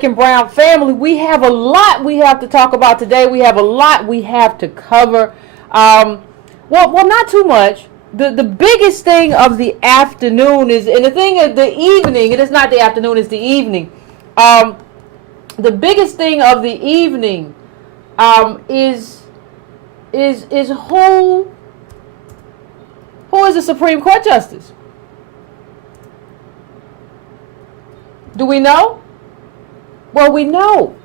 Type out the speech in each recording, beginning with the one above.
Black and brown family, we have a lot we have to talk about today. We have a lot we have to cover. Well, not too much. The biggest thing of the afternoon is, and the thing of the evening, it is not the afternoon, it's the evening. The biggest thing of the evening is who is the Supreme Court Justice? Do we know? Well, we know.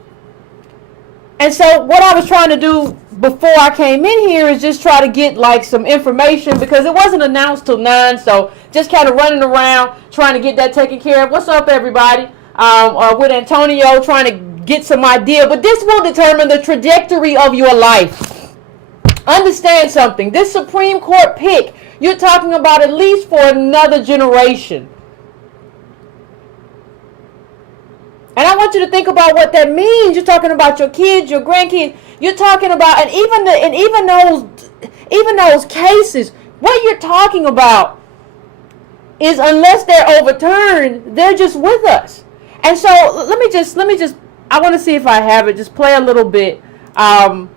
And so what I was trying to do before I came in here is just try to get like some information, because it wasn't announced till 9, so just kind of running around trying to get that taken care of. What's up, everybody? With Antonio, trying to get some idea, but this will determine the trajectory of your life. Understand something. This Supreme Court pick, you're talking about at least for another generation. And I want you to think about what that means. You're talking about your kids, your grandkids. You're talking about, and even those cases, what you're talking about is, unless they're overturned, they're just with us. And so let me just, I want to see if I have it. Just play a little bit. Of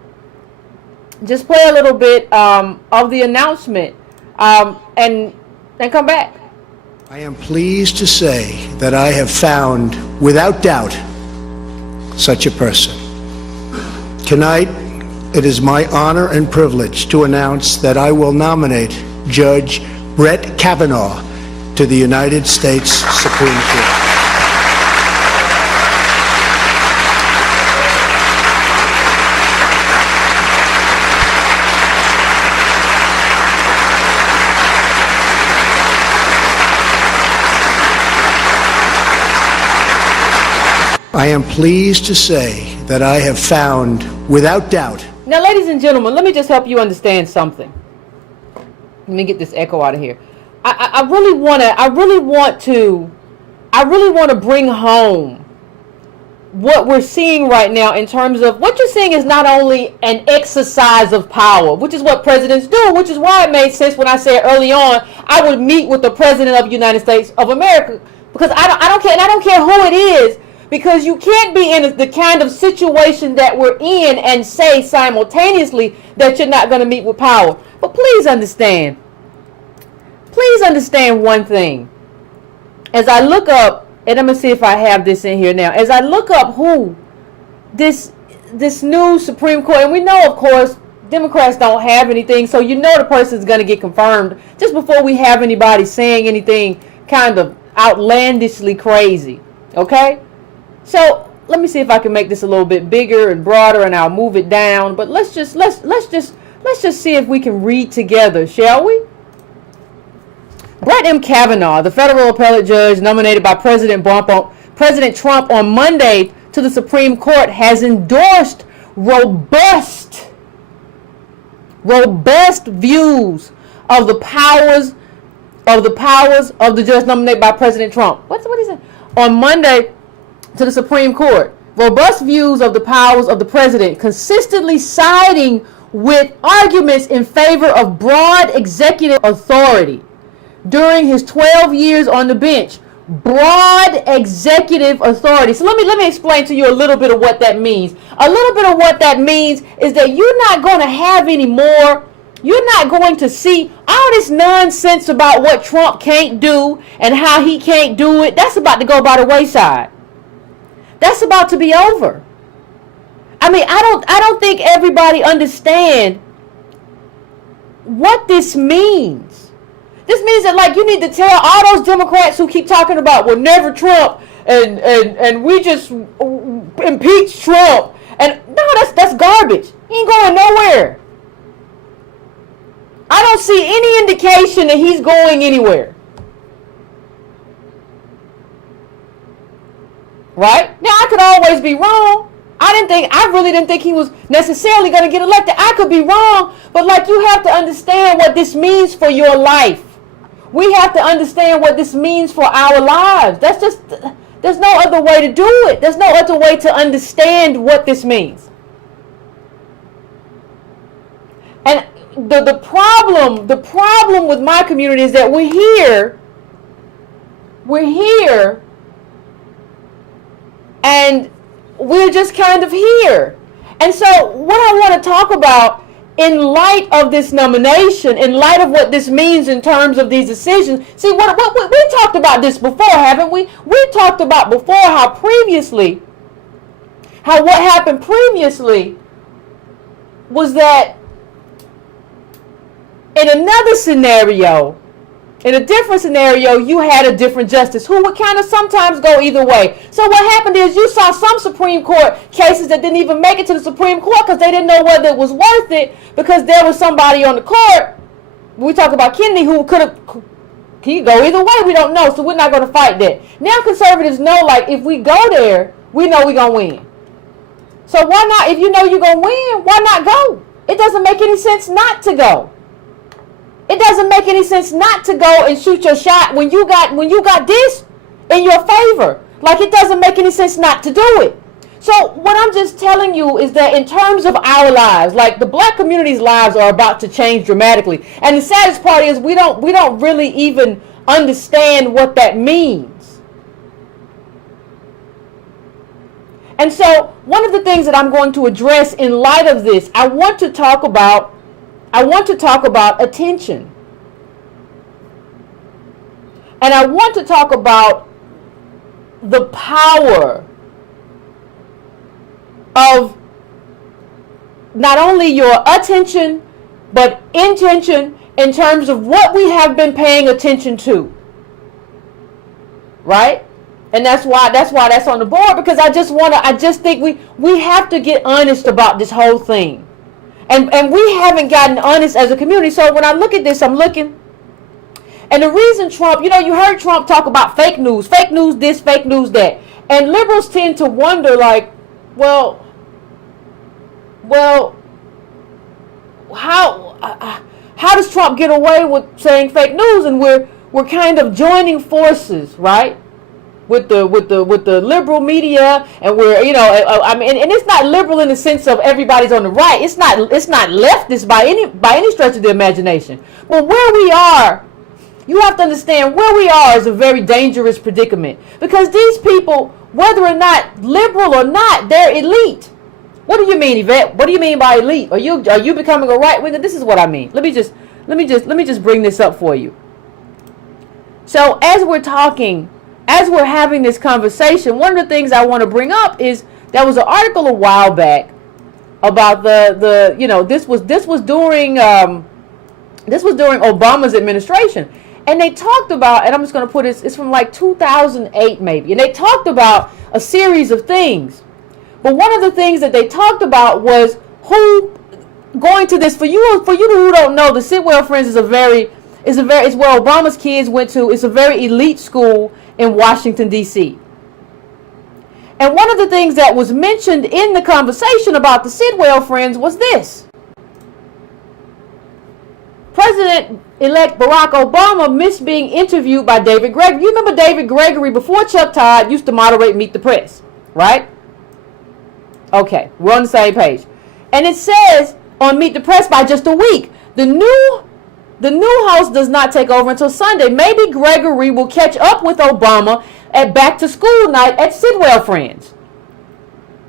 the announcement, and then come back. I am pleased to say that I have found, without doubt, such a person. Tonight, it is my honor and privilege to announce that I will nominate Judge Brett Kavanaugh to the United States Supreme Court. I am pleased to say that I have found, without doubt. Now, ladies and gentlemen, let me just help you understand something. Let me get this echo out of here. I really want to bring home what we're seeing right now, in terms of what you're seeing is not only an exercise of power, which is what presidents do, which is why it made sense when I said early on I would meet with the President of the United States of America, because I don't care, and I don't care who it is. Because you can't be in the kind of situation that we're in and say simultaneously that you're not going to meet with power. But please understand one thing. As I look up, and I'm going to see if I have this in here now. As I look up who this new Supreme Court, and we know, of course, Democrats don't have anything, so you know the person's going to get confirmed just before we have anybody saying anything kind of outlandishly crazy. Okay? So let me see if I can make this a little bit bigger and broader, and I'll move it down. But let's just see if we can read together, shall we? Brett M. Kavanaugh, the federal appellate judge nominated by President Trump on Monday to the Supreme Court, has endorsed robust views of the powers of the judge nominated by President Trump. What is it? On Monday, to the Supreme Court, robust views of the powers of the president, consistently siding with arguments in favor of broad executive authority during his 12 years on the bench. Broad executive authority. So let me explain to you a little bit of what that means. A little bit of what that means is that you're not going to have any more. You're not going to see all this nonsense about what Trump can't do and how he can't do it. That's about to go by the wayside. That's about to be over. I mean, I don't think everybody understand what this means. This means that, like, you need to tell all those Democrats who keep talking about, well, never Trump, and we just impeach Trump. And no, that's garbage. He ain't going nowhere. I don't see any indication that he's going anywhere. Right? Now, I could always be wrong. I really didn't think he was necessarily going to get elected. I could be wrong, but like, you have to understand what this means for your life. We have to understand what this means for our lives. There's no other way to do it. There's no other way to understand what this means. And the problem with my community is that we're here And we're just kind of here. And so what I want to talk about in light of this nomination, in light of what this means in terms of these decisions, see, what we talked about this before, haven't we? We talked about before how what happened previously was that in another scenario, in a different scenario, you had a different justice who would kind of sometimes go either way. So what happened is you saw some Supreme Court cases that didn't even make it to the Supreme Court because they didn't know whether it was worth it, because there was somebody on the court, we talk about Kennedy, who he go either way, we don't know, so we're not going to fight that. Now conservatives know, like, if we go there, we know we're going to win. So why not, if you know you're going to win, why not go? It doesn't make any sense not to go. It doesn't make any sense not to go and shoot your shot when you got this in your favor. Like, it doesn't make any sense not to do it. So what I'm just telling you is that in terms of our lives, like the black community's lives are about to change dramatically. And the saddest part is we don't really even understand what that means. And so one of the things that I'm going to address in light of this, I want to talk about attention. And I want to talk about the power of not only your attention, but intention in terms of what we have been paying attention to. Right? And that's why that's on the board, because I just think we have to get honest about this whole thing. And we haven't gotten honest as a community. So when I look at this, I'm looking. And the reason Trump, you heard Trump talk about fake news this, fake news that. And liberals tend to wonder, like, well, how does Trump get away with saying fake news? And we're kind of joining forces, right? With the liberal media, and we're and it's not liberal in the sense of everybody's on the right. It's not leftist by any stretch of the imagination. But where we are, you have to understand where we are is a very dangerous predicament, because these people, whether or not liberal or not, they're elite. What do you mean, Yvette? What do you mean by elite? Are you becoming a right winger? This is what I mean. Let me just bring this up for you. So as we're having this conversation, one of the things I want to bring up is there was an article a while back about this was during Obama's administration, and they talked about, and I'm just going to put it's from like 2008 maybe, and they talked about a series of things. But one of the things that they talked about was who going to this, for you who don't know, the Sidwell Friends it's where Obama's kids went to. It's a very elite school in Washington, D.C. And one of the things that was mentioned in the conversation about the Sidwell Friends was this. President-elect Barack Obama missed being interviewed by David Gregory. You remember David Gregory before Chuck Todd used to moderate Meet the Press, right? Okay, we're on the same page. And it says on Meet the Press, by just a week, the new host does not take over until Sunday. Maybe Gregory will catch up with Obama at back to school night at Sidwell Friends,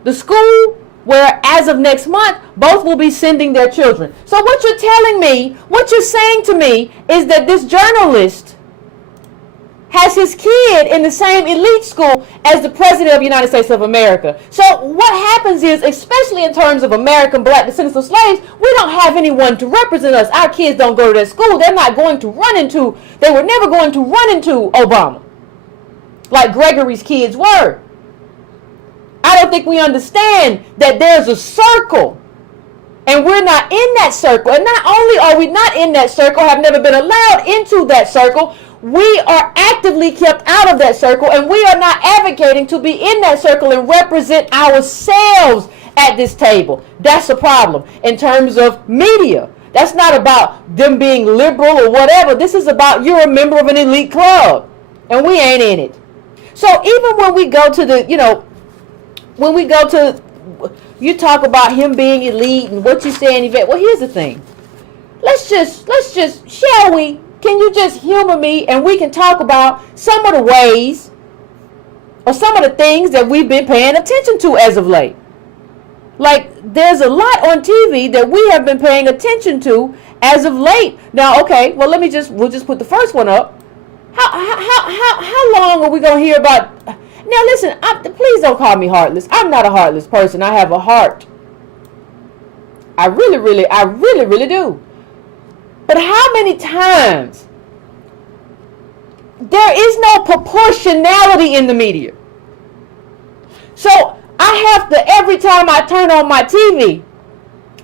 the school where as of next month both will be sending their children. So what you're telling me, what you're saying to me, is that this journalist has his kid in the same elite school as the President of the United States of America. So what happens is, especially in terms of American black descendants of slaves, we don't have anyone to represent us. Our kids don't go to that school. They were never going to run into Obama like Gregory's kids were. I don't think we understand that there's a circle, and we're not in that circle. And not only are we not in that circle, have never been allowed into that circle, we are actively kept out of that circle, and we are not advocating to be in that circle and represent ourselves at this table. That's a problem in terms of media. That's not about them being liberal or whatever. This is about you're a member of an elite club, and we ain't in it. So even when we go to you talk about him being elite and what you're saying, Yvette. Well, here's the thing. Let's just, shall we? Can you just humor me, and we can talk about some of the ways are some of the things that we've been paying attention to as of late. Like, there's a lot on TV that we have been paying attention to as of late. Now, okay, well, we'll just put the first one up. How long are we going to hear about? Now, listen, please don't call me heartless. I'm not a heartless person. I have a heart. I really do. But how many times? There is no proportionality in the media. So I have to, every time I turn on my TV,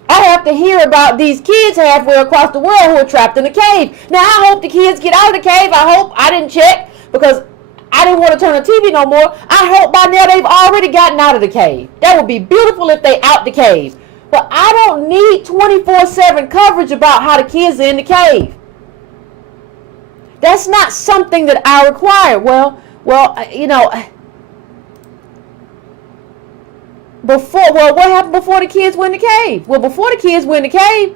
I have to hear about these kids halfway across the world who are trapped in a cave. Now, I hope the kids get out of the cave. I hope, I didn't check because I didn't want to turn the TV no more. I hope by now they've already gotten out of the cave. That would be beautiful if they out the cave. But I don't need 24/7 coverage about how the kids are in the cave. That's not something that I require. Well, you know, what happened before the kids went in the cave? Well, before the kids went in the cave,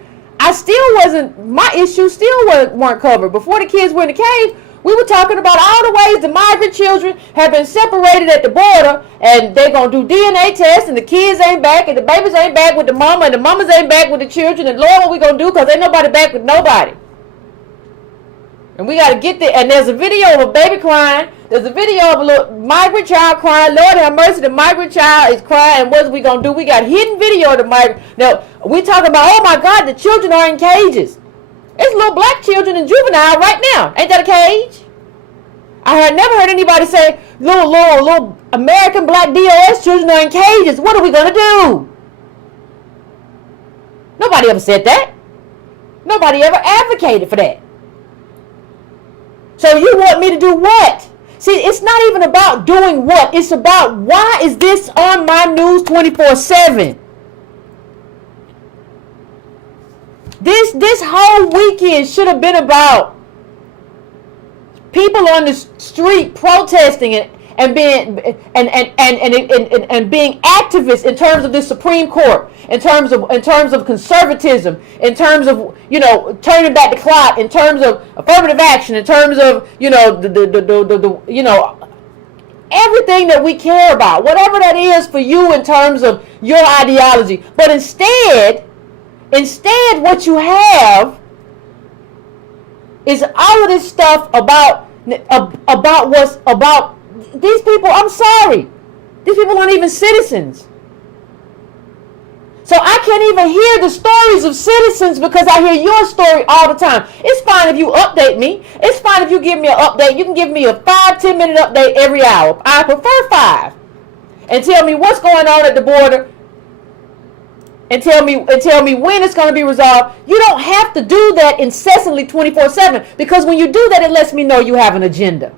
my issues still weren't covered. Before the kids went in the cave, we were talking about all the ways the migrant children have been separated at the border, and they're going to do DNA tests, and the kids ain't back, and the babies ain't back with the mama, and the mamas ain't back with the children, and Lord, what we going to do, because ain't nobody back with nobody. And we got to get there. And there's a video of a baby crying. There's a video of a little migrant child crying. Lord have mercy, the migrant child is crying. And what are we going to do? We got hidden video of the migrant. Now, we talking about, oh my God, the children are in cages. There's little black children in juvenile right now. Ain't that a cage? I had never heard anybody say, little American black DOS children are in cages. What are we going to do? Nobody ever said that. Nobody ever advocated for that. So you want me to do what? See, it's not even about doing what. It's about why is this on my news 24/7? This whole weekend should have been about people on the street protesting and being activists in terms of the Supreme Court, in terms of conservatism, in terms of, you know, turning back the clock, in terms of affirmative action, in terms of, you know, the you know, everything that we care about, whatever that is for you in terms of your ideology. But instead what you have is all of this stuff about these people. I'm sorry, these people aren't even citizens. So I can't even hear the stories of citizens because I hear your story all the time. It's fine if you update me. It's fine if you give me an update. You can give me a 5-10 minute update every hour. I prefer 5. And tell me what's going on at the border. And tell me when it's going to be resolved. You don't have to do that incessantly 24/7, because when you do that, it lets me know you have an agenda.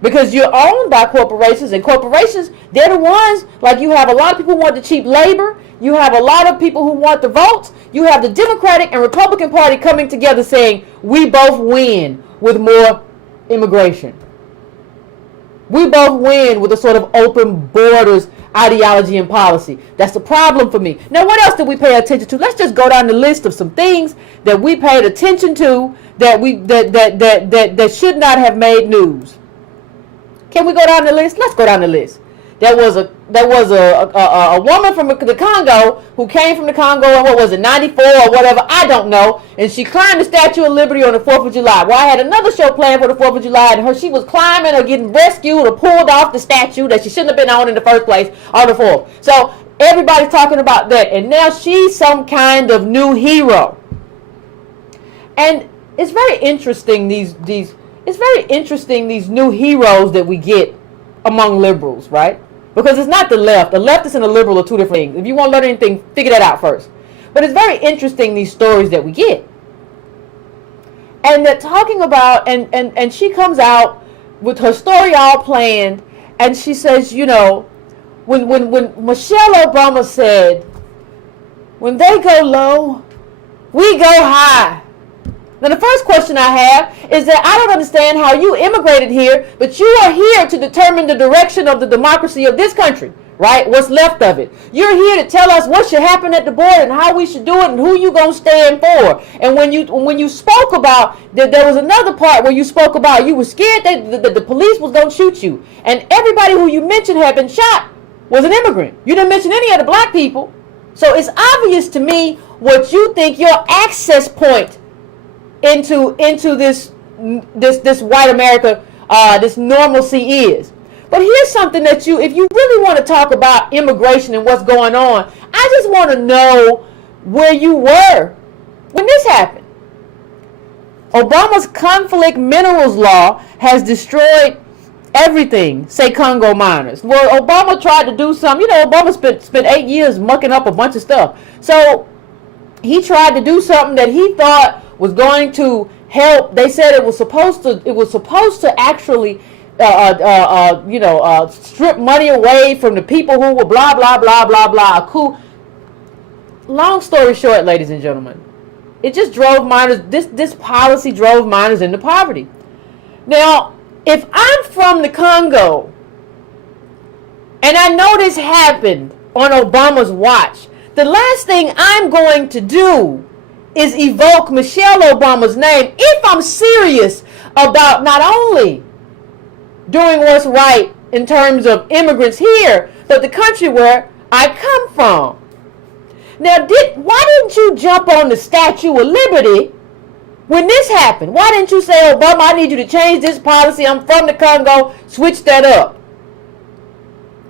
Because you're owned by corporations, and corporations, they're the ones, like you have a lot of people who want the cheap labor. You have a lot of people who want the votes. You have the Democratic and Republican Party coming together saying, we both win with more immigration. We both win with a sort of open borders ideology and policy. That's the problem for me. Now, what else did we pay attention to? Let's just go down the list of some things that we paid attention to that should not have made news. Can we go down the list? Let's go down the list. There was a woman from the Congo who came from the Congo in, what was it, 94 or whatever, I don't know, and she climbed the Statue of Liberty on the 4th of July. Well, I had another show planned for the 4th of July, and she was climbing or getting rescued or pulled off the statue that she shouldn't have been on in the first place on the 4th. So everybody's talking about that, and now she's some kind of new hero. And it's very interesting these new heroes that we get among liberals, right? Because it's not the left. The leftist and the liberal are two different things. If you want to learn anything, figure that out first. But it's very interesting, these stories that we get. And they're talking about, and she comes out with her story all planned, and she says, you know, when Michelle Obama said, when they go low, we go high. Now, the first question I have is that I don't understand how you immigrated here, but you are here to determine the direction of the democracy of this country, right? What's left of it. You're here to tell us what should happen at the board and how we should do it and who you gonna stand for. And when you spoke about that, there was another part where you spoke about you were scared that the police was gonna shoot you, and everybody who you mentioned had been shot was an immigrant. You didn't mention any of the black people. So it's obvious to me what you think your access point into this white America, this normalcy is. But here's something that if you really want to talk about immigration and what's going on, I just want to know where you were when this happened. Obama's conflict minerals law has destroyed everything, say Congo miners. Well, Obama tried to do something. Obama spent 8 years mucking up a bunch of stuff. So he tried to do something that he thought was going to help. They said it was supposed to actually strip money away from the people who were blah, blah, blah, blah, blah. Cool. Long story short, ladies and gentlemen, it just drove minors, this policy drove minors into poverty. Now, if I'm from the Congo, and I know this happened on Obama's watch, the last thing I'm going to do is evoke Michelle Obama's name if I'm serious about not only doing what's right in terms of immigrants here, but the country where I come from. Now, why didn't you jump on the Statue of Liberty when this happened? Why didn't you say, Obama, I need you to change this policy. I'm from the Congo. Switch that up.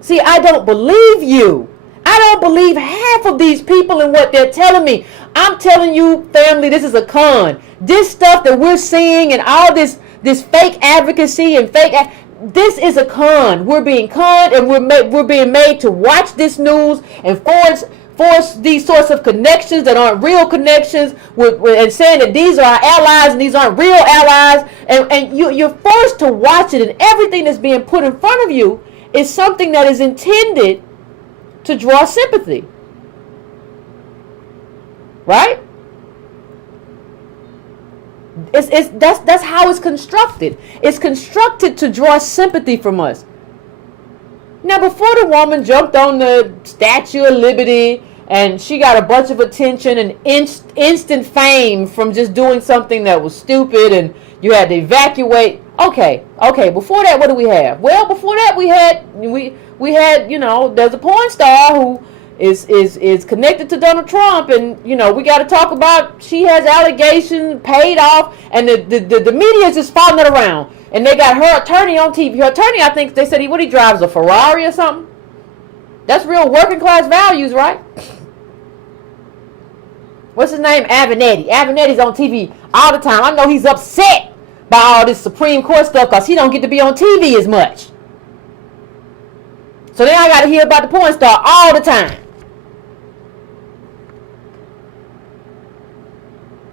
See, I don't believe you. I don't believe half of these people and what they're telling me. I'm telling you, family, this is a con. This stuff that we're seeing and all this fake advocacy and this is a con. We're being conned, and we're being made to watch this news and force these sorts of connections that aren't real connections, and saying that these are our allies and these aren't real allies, and you're forced to watch it, and everything that's being put in front of you is something that is intended to draw sympathy, right? That's how it's constructed. It's constructed to draw sympathy from us. Now, before the woman jumped on the Statue of Liberty and she got a bunch of attention and instant fame from just doing something that was stupid and you had to evacuate. Okay. Before that, what do we have? Well, before that, we had there's a porn star who is connected to Donald Trump, and we got to talk about, she has allegations paid off, and the media is just following it around, and they got her attorney on TV. Her attorney, I think they said he drives a Ferrari or something. That's real working class values, right? What's his name? Avenatti. Avenatti's on TV all the time. I know he's upset by all this Supreme Court stuff because he don't get to be on TV as much. So then I got to hear about the porn star all the time.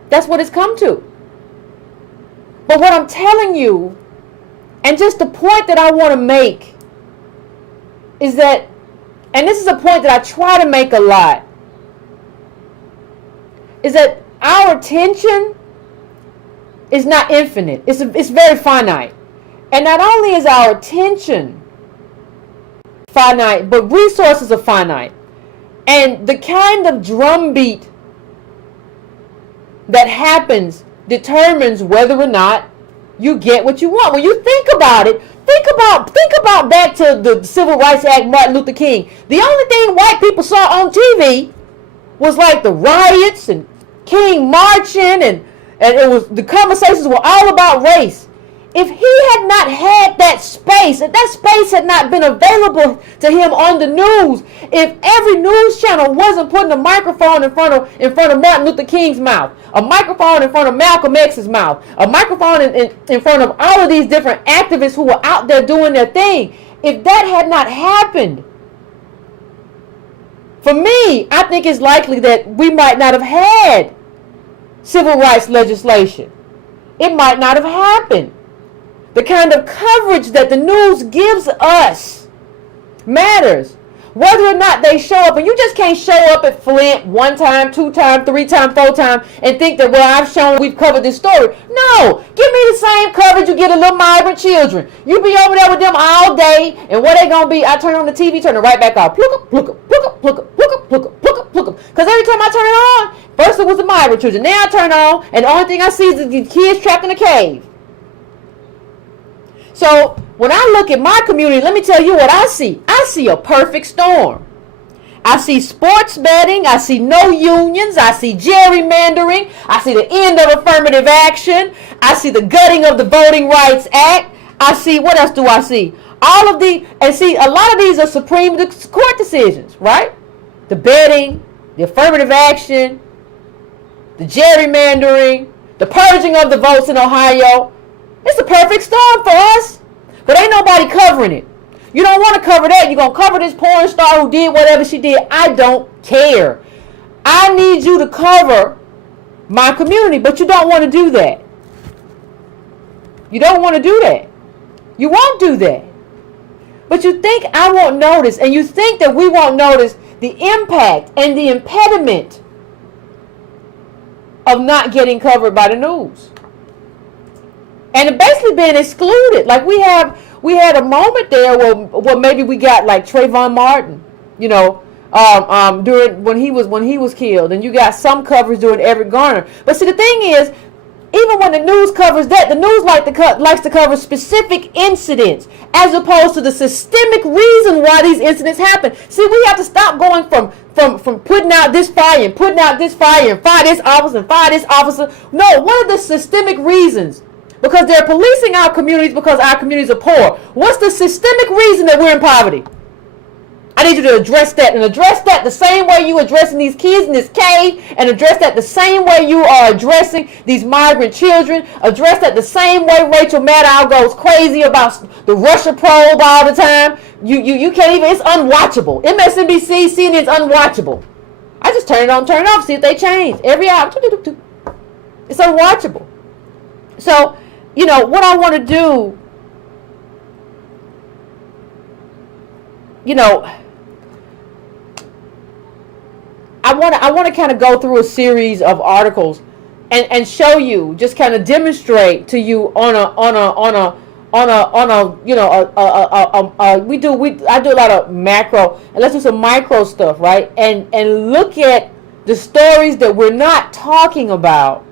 That's what it's come to. But what I'm telling you, and just the point that I want to make, is that, and this is a point that I try to make a lot, is that our attention is not infinite. It's very finite. And not only is our attention finite, but resources are finite. And the kind of drumbeat that happens determines whether or not you get what you want. When you think about it, think about back to the Civil Rights Act, Martin Luther King. The only thing white people saw on TV was like the riots and King marching, and it was, the conversations were all about race. If he had not had that space, if that space had not been available to him on the news, if every news channel wasn't putting a microphone in front of Martin Luther King's mouth, a microphone in front of Malcolm X's mouth, a microphone in front of all of these different activists who were out there doing their thing, if that had not happened, for me, I think it's likely that we might not have had civil rights legislation. It might not have happened. The kind of coverage that the news gives us matters. whether or not they show up. And you just can't show up at Flint 1 time, 2 times, 3 times, 4 times and think that, well, we've covered this story. No, give me the same coverage you get of little migrant children. You be over there with them all day, and what they gonna be? I turn on the TV, turn it right back off. Pluck up, pluck up, pluck up, pluck up, pluck up, pluck up, pluck up, pluck up. Because every time I turn it on, first it was the migrant children. Now I turn on, and the only thing I see is the kids trapped in a cave. So when I look at my community, let me tell you what I see. I see a perfect storm. I see sports betting. I see no unions. I see gerrymandering. I see the end of affirmative action. I see the gutting of the Voting Rights Act. I see, what else do I see? All of the, and see, a lot of these are Supreme Court decisions, right? The betting, the affirmative action, the gerrymandering, the purging of the votes in Ohio. It's a perfect storm for us, but ain't nobody covering it. You don't want to cover that. You're going to cover this porn star who did whatever she did. I don't care. I need you to cover my community, but you don't want to do that. You don't want to do that. You won't do that. But you think I won't notice, and you think that we won't notice the impact and the impediment of not getting covered by the news. And basically being excluded. Like we had a moment there where maybe we got like Trayvon Martin, during when he was killed, and you got some coverage during Eric Garner. But see, the thing is, even when the news covers that, the news likes to cover specific incidents as opposed to the systemic reason why these incidents happen. See, we have to stop going from putting out this fire and putting out this fire and fire this officer and fire this officer. No, what are the systemic reasons? Because they're policing our communities because our communities are poor. What's the systemic reason that we're in poverty? I need you to address that, and address that the same way you addressing these kids in this cave, and address that the same way you are addressing these migrant children. Address that the same way Rachel Maddow goes crazy about the Russia probe all the time. You can't even, it's unwatchable. MSNBC, CNN's unwatchable. I just turn it on, turn it off, see if they change. Every hour. It's unwatchable. So, what I want to do, I want to kind of go through a series of articles and show you, just kind of demonstrate to you I do a lot of macro, and let's do some micro stuff, right? And look at the stories that we're not talking about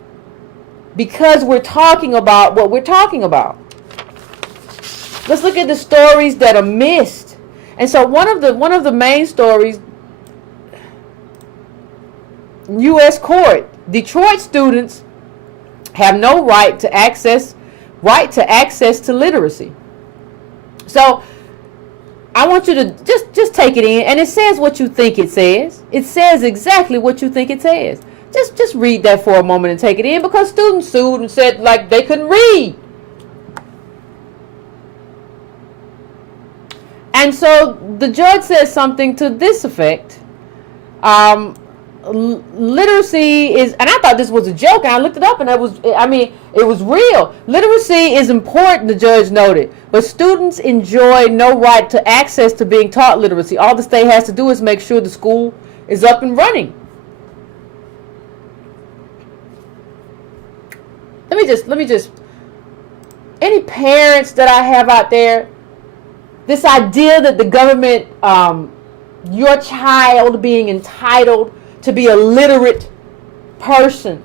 because we're talking about what we're talking about. Let's look at the stories that are missed. And so one of the main stories, U.S. court, Detroit students have no right to access to literacy. So I want you to just take it in, and it says what you think it says. It says exactly what you think it says. Just read that for a moment and take it in, because students sued and said like they couldn't read. And so the judge says something to this effect. Literacy is, and I thought this was a joke, and I looked it up, and it was real. Literacy is important, the judge noted, but students enjoy no right to access to being taught literacy. All the state has to do is make sure the school is up and running. Let me just, any parents that I have out there, this idea that the government, your child being entitled to be a literate person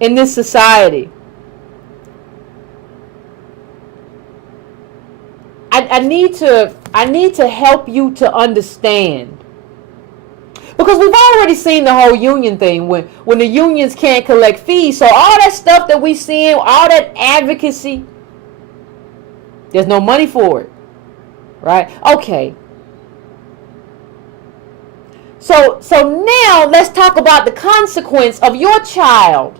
in this society. I need to help you to understand. Because we've already seen the whole union thing when the unions can't collect fees. So all that stuff that we seeing, all that advocacy, there's no money for it. Right? Okay. So now let's talk about the consequence of your child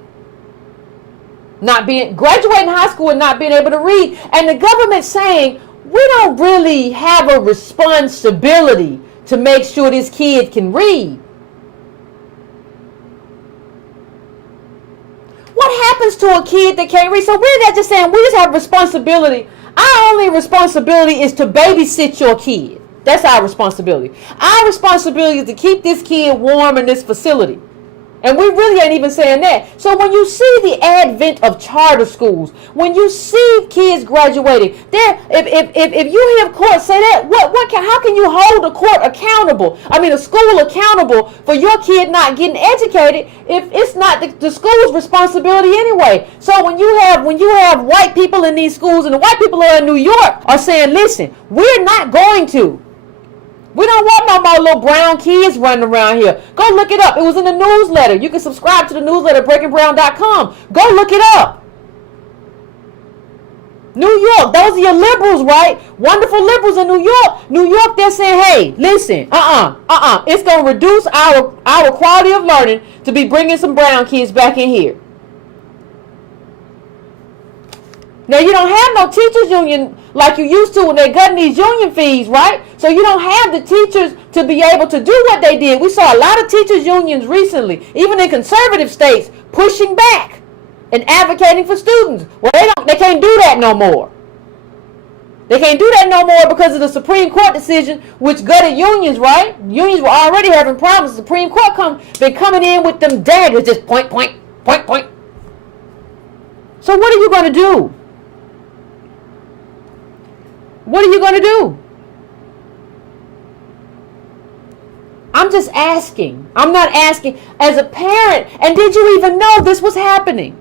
graduating high school and not being able to read. And the government saying, we don't really have a responsibility to make sure this kid can read. What happens to a kid that can't read? So we're not just saying we just have responsibility. Our only responsibility is to babysit your kid. That's our responsibility. Our responsibility is to keep this kid warm in this facility. And we really ain't even saying that. So when you see the advent of charter schools, when you see kids graduating, if you hear court say that, how can you hold a court accountable? I mean, a school accountable for your kid not getting educated if it's not the school's responsibility anyway? So when you have white people in these schools, and the white people in New York are saying, listen, we're not going to. We don't want no more little brown kids running around here. Go look it up. It was in the newsletter. You can subscribe to the newsletter at breakingbrown.com. Go look it up. New York, those are your liberals, right? Wonderful liberals in New York. New York, they're saying, hey, listen, it's going to reduce our quality of learning to be bringing some brown kids back in here. Now, you don't have no teachers union like you used to when they're cutting these union fees, right? So you don't have the teachers to be able to do what they did. We saw a lot of teachers unions recently, even in conservative states, pushing back and advocating for students. Well, they can't do that no more. They can't do that no more because of the Supreme Court decision, which gutted unions, right? Unions were already having problems. The Supreme Court been coming in with them daggers, just point. So what are you going to do? What are you going to do? I'm just asking. I'm not asking as a parent. And did you even know this was happening?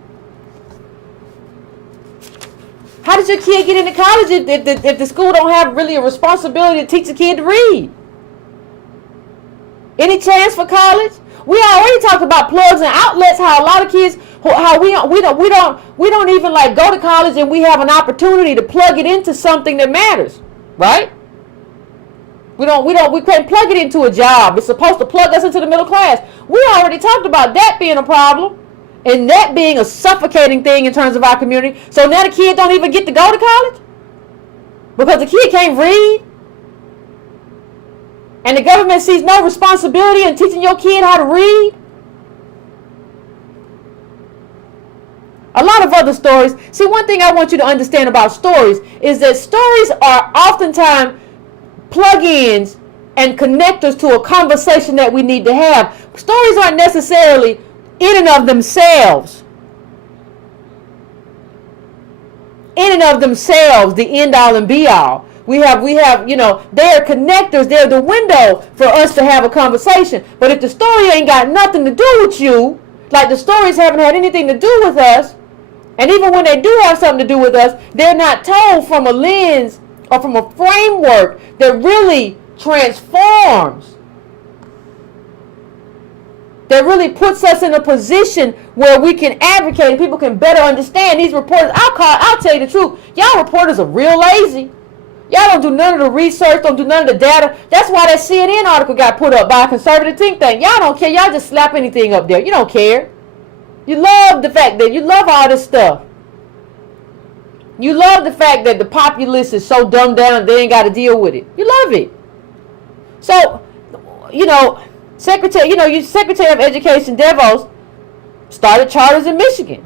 How does your kid get into college if the school don't have really a responsibility to teach the kid to read? Any chance for college? We already talked about plugs and outlets. How a lot of kids, how we don't even like go to college, and we have an opportunity to plug it into something that matters, right? We can't plug it into a job. It's supposed to plug us into the middle class. We already talked about that being a problem, and that being a suffocating thing in terms of our community. So now the kid don't even get to go to college because the kid can't read. And the government sees no responsibility in teaching your kid how to read. A lot of other stories. See, one thing I want you to understand about stories is that stories are oftentimes plug-ins and connectors to a conversation that we need to have. Stories aren't necessarily in and of themselves. In and of themselves, the end all and be all. We have, they're connectors. They're the window for us to have a conversation. But if the story ain't got nothing to do with you, like the stories haven't had anything to do with us, and even when they do have something to do with us, they're not told from a lens or from a framework that really transforms, that really puts us in a position where we can advocate and people can better understand. These reporters, I'll tell you the truth, y'all reporters are real lazy. Y'all don't do none of the research, don't do none of the data. That's why that CNN article got put up by a conservative think tank. Y'all don't care. Y'all just slap anything up there. You don't care. You love the fact that you love all this stuff. You love the fact that the populace is so dumbed down they ain't got to deal with it. You love it. So, Secretary of Education DeVos started charters in Michigan.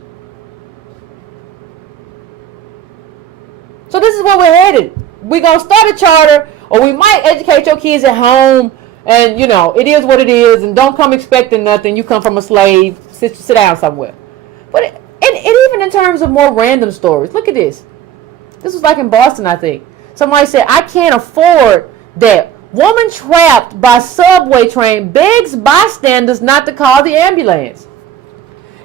So this is where we're headed. We're going to start a charter, or we might educate your kids at home, and, it is what it is, and don't come expecting nothing. You come from a slave, sit down somewhere. But and even in terms of more random stories, look at this. This was like in Boston, I think. Somebody said, I can't afford that. Woman trapped by subway train begs bystanders not to call the ambulance.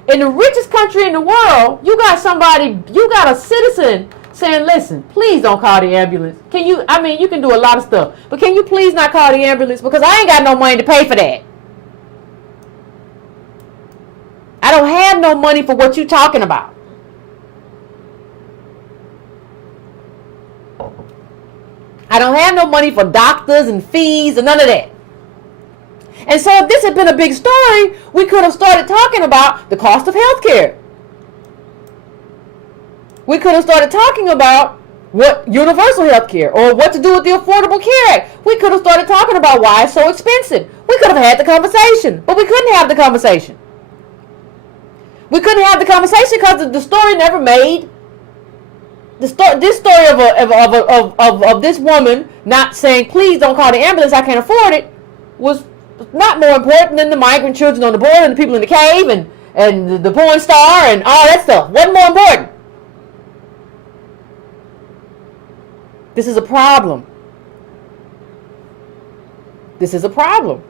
In the richest country in the world, you got a citizen saying, listen, please don't call the ambulance. You can do a lot of stuff, but can you please not call the ambulance? Because I ain't got no money to pay for that. I don't have no money for what you're talking about. I don't have no money for doctors and fees and none of that. And so if this had been a big story, we could have started talking about the cost of health care. We could have started talking about what universal health care or what to do with the Affordable Care Act. We could have started talking about why it's so expensive. We could have had the conversation, but we couldn't have the conversation. We couldn't have the conversation because the story never made This story of this woman not saying, please don't call the ambulance, I can't afford it, was not more important than the migrant children on the border and the people in the cave and the porn star and all that stuff. Wasn't more important. This is a problem. This is a problem.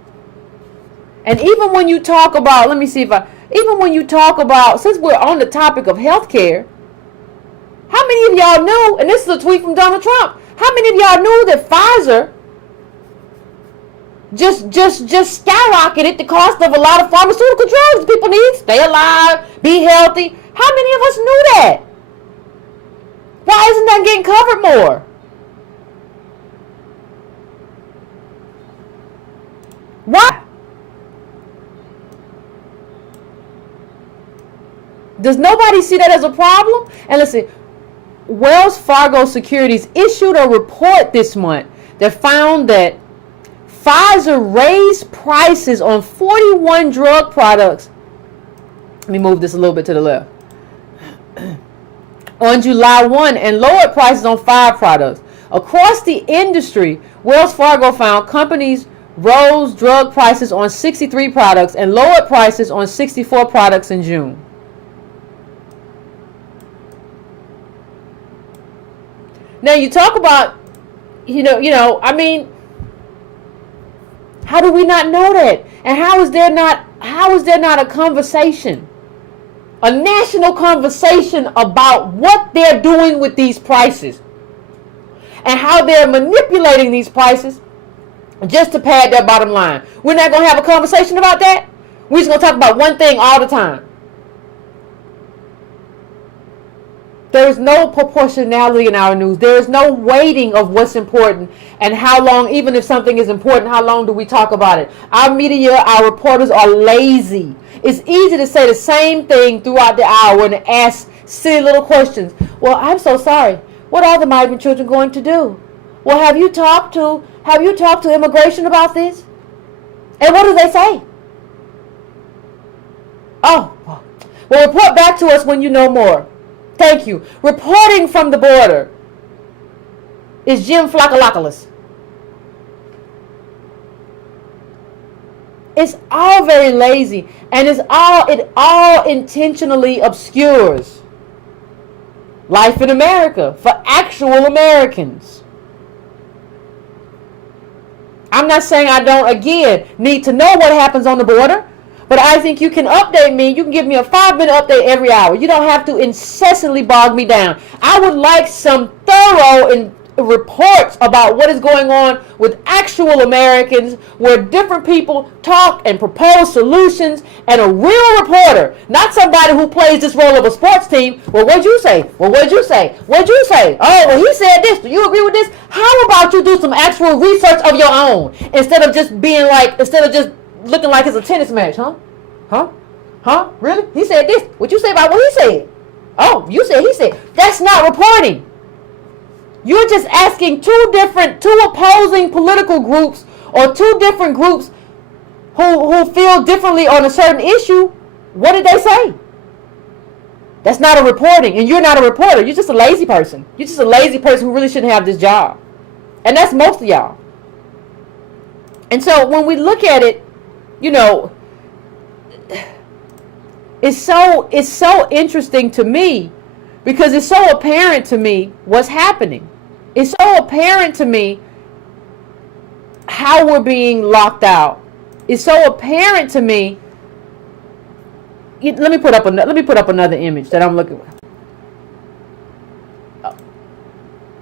And even when you talk about, even when you talk about, since we're on the topic of healthcare, how many of y'all knew, and this is a tweet from Donald Trump, how many of y'all knew that Pfizer just skyrocketed the cost of a lot of pharmaceutical drugs people need, stay alive, be healthy? How many of us knew that? Why isn't that getting covered more? Why? Does nobody see that as a problem? And listen, Wells Fargo Securities issued a report this month that found that Pfizer raised prices on 41 drug products. Let me move this a little bit to the left. On July 1 and lowered prices on 5 products. Across the industry, Wells Fargo found companies rose drug prices on 63 products and lowered prices on 64 products in June. Now you talk about, I mean, how do we not know that? And how is there not a conversation, a national conversation about what they're doing with these prices and how they're manipulating these prices just to pad their bottom line? We're not going to have a conversation about that. We're just going to talk about one thing all the time. There is no proportionality in our news. There is no weighting of what's important and how long, even if something is important, how long do we talk about it? Our media, our reporters are lazy. It's easy to say the same thing throughout the hour and ask silly little questions. Well, I'm so sorry. What are the migrant children going to do? Well, have you talked to immigration about this? And what do they say? Oh, well, report back to us when you know more. Thank you. Reporting from the border is Jim Flockalockalus. It's all very lazy, and it all intentionally obscures life in America for actual Americans. I'm not saying I don't, again, need to know what happens on the border. But I think you can update me. You can give me a 5-minute update every hour. You don't have to incessantly bog me down. I would like some thorough reports about what is going on with actual Americans, where different people talk and propose solutions, and a real reporter, not somebody who plays this role of a sports team. Well, what'd you say? Well, what'd you say? What'd you say? Oh, well, he said this. Do you agree with this? How about you do some actual research of your own instead of just looking like it's a tennis match, huh? Really? He said this. What you say about what he said? Oh, you said he said. That's not reporting. You're just asking two opposing political groups or two different groups who feel differently on a certain issue. What did they say? That's not a reporting, and you're not a reporter. You're just a lazy person. You're just a lazy person who really shouldn't have this job. And that's most of y'all. And so when we look at it, it's so interesting to me because it's so apparent to me what's happening. It's so apparent to me how we're being locked out. It's so apparent to me. Let me put up another image that I'm looking at.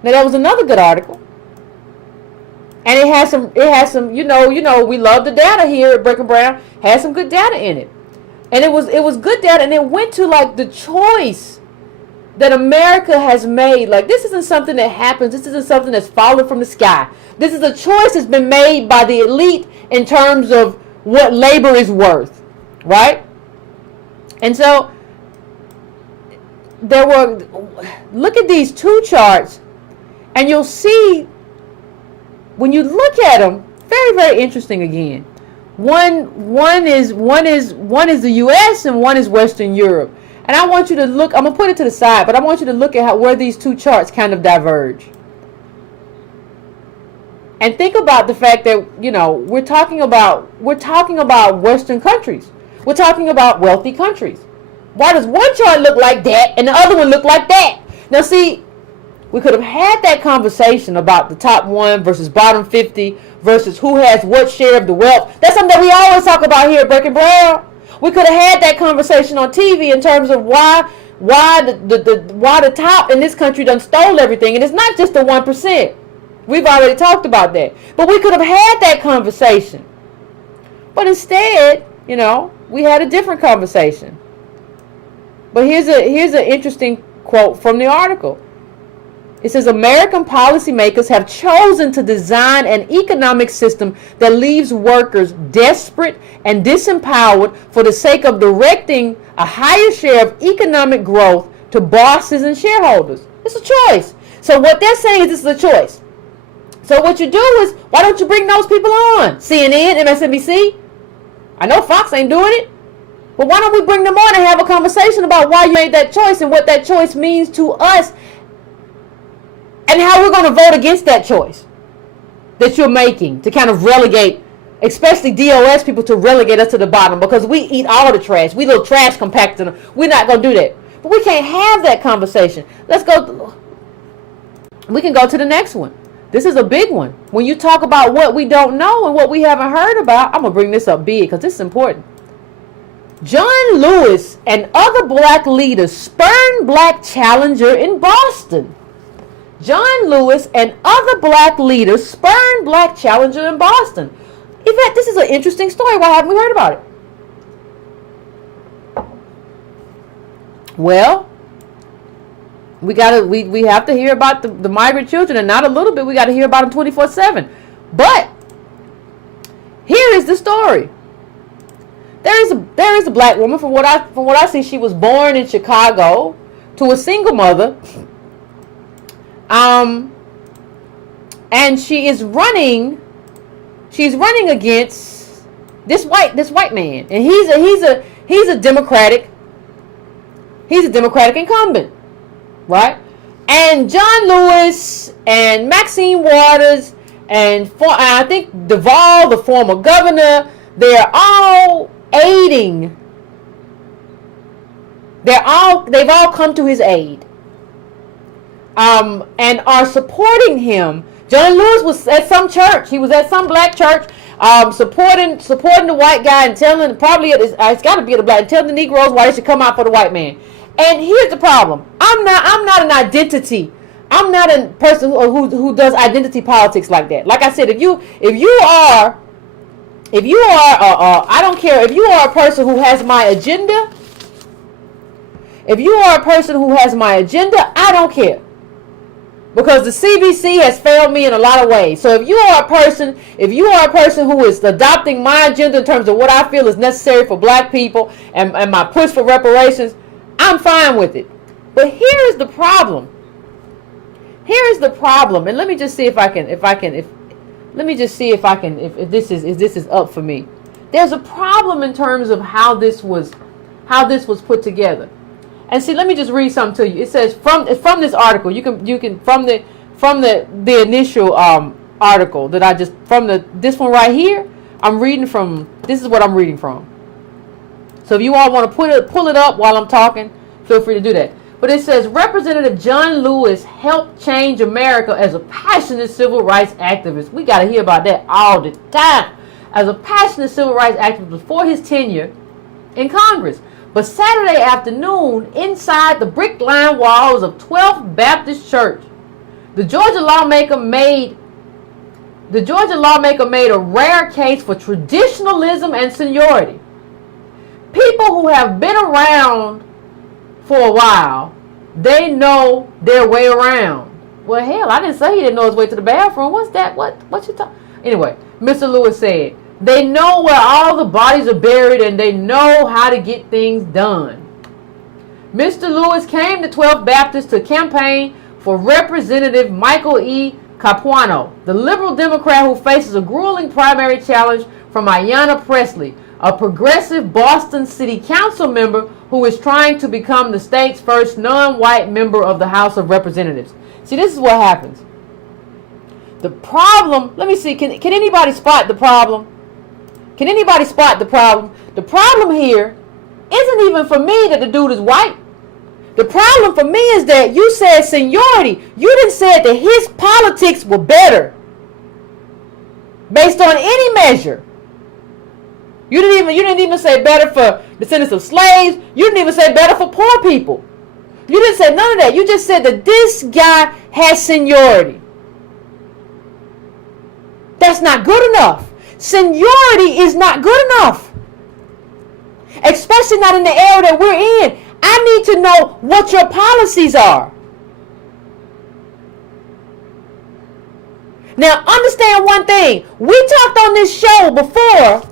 Now that was another good article. And it has some, we love the data here at Breaking Brown, has some good data in it. And it was good data, and it went to like the choice that America has made. Like, this isn't something that happens. This isn't something that's fallen from the sky. This is a choice that's been made by the elite in terms of what labor is worth, right? And so look at these two charts, and you'll see, when you look at them, very, very interesting again. One is the U.S. and one is Western Europe. And I want you to look, I'm going to put it to the side, but I want you to look at where these two charts kind of diverge. And think about the fact that, we're talking about Western countries. We're talking about wealthy countries. Why does one chart look like that and the other one look like that? Now see, we could have had that conversation about the top 1 versus bottom 50 versus who has what share of the wealth. That's something that we always talk about here at Breaking Brown. We could have had that conversation on TV in terms of why the top in this country done stole everything. And it's not just the 1%. We've already talked about that. But we could have had that conversation. But instead, we had a different conversation. But here's an interesting quote from the article. It says, American policymakers have chosen to design an economic system that leaves workers desperate and disempowered for the sake of directing a higher share of economic growth to bosses and shareholders. It's a choice. So what they're saying is this is a choice. So what you do is, why don't you bring those people on? CNN, MSNBC? I know Fox ain't doing it. But why don't we bring them on and have a conversation about why you made that choice and what that choice means to us and how we're going to vote against that choice that you're making to kind of relegate, especially DOS people, to relegate us to the bottom because we eat all the trash. We little trash compactor. We're not going to do that. But we can't have that conversation. Let's go. We can go to the next one. This is a big one. When you talk about what we don't know and what we haven't heard about, I'm going to bring this up big because this is important. John Lewis and other black leaders spurn black challenger in Boston. John Lewis and other black leaders spurn black challenger in Boston. Yvette, this is an interesting story. Why haven't we heard about it? Well, we have to hear about the migrant children, and not a little bit. We got to hear about them 24/7. But here is the story. There is a black woman. From what I see, she was born in Chicago to a single mother. And she is running. She's running against this white man, and he's a Democratic incumbent, right? And John Lewis and Maxine Waters and I think Duvall, the former governor, they're all aiding. They've all come to his aid. And are supporting him. John Lewis was at some church. He was at some black church, supporting the white guy and telling, probably it's got to be the black, and telling the Negroes why they should come out for the white man. And here's the problem: I'm not an identity. I'm not a person who does identity politics like that. Like I said, if you are, I don't care if you are a person who has my agenda. If you are a person who has my agenda, I don't care. Because the CBC has failed me in a lot of ways. So if you are a person who is adopting my agenda in terms of what I feel is necessary for black people and my push for reparations, I'm fine with it. But here is the problem. And let me just see if this is up for me. There's a problem in terms of how this was put together. And see, let me just read something to you. It says from this article. You can from the initial article that I just this one right here. I'm reading from. This is what I'm reading from. So if you all want to pull it up while I'm talking, feel free to do that. But it says Representative John Lewis helped change America as a passionate civil rights activist. We got to hear about that all the time. As a passionate civil rights activist before his tenure in Congress. But Saturday afternoon, inside the brick-lined walls of 12th Baptist Church, the Georgia lawmaker made a rare case for traditionalism and seniority. People who have been around for a while, they know their way around. Well, hell, I didn't say he didn't know his way to the bathroom. What's that? What you talking? Anyway, Mr. Lewis said, they know where all the bodies are buried and they know how to get things done. Mr. Lewis came to 12th Baptist to campaign for Representative Michael E. Capuano, the liberal Democrat who faces a grueling primary challenge from Ayanna Pressley, a progressive Boston City Council member who is trying to become the state's first non-white member of the House of Representatives. See, this is what happens. The problem, let me see, can anybody spot the problem? Can anybody spot the problem? The problem here isn't even for me that the dude is white. The problem for me is that you said seniority. You didn't say that his politics were better based on any measure. You didn't even say better for descendants of slaves. You didn't even say better for poor people. You didn't say none of that. You just said that this guy has seniority. That's not good enough. Seniority is not good enough. Especially not in the era that we're in. I need to know what your policies are. Now, understand one thing. We talked on this show before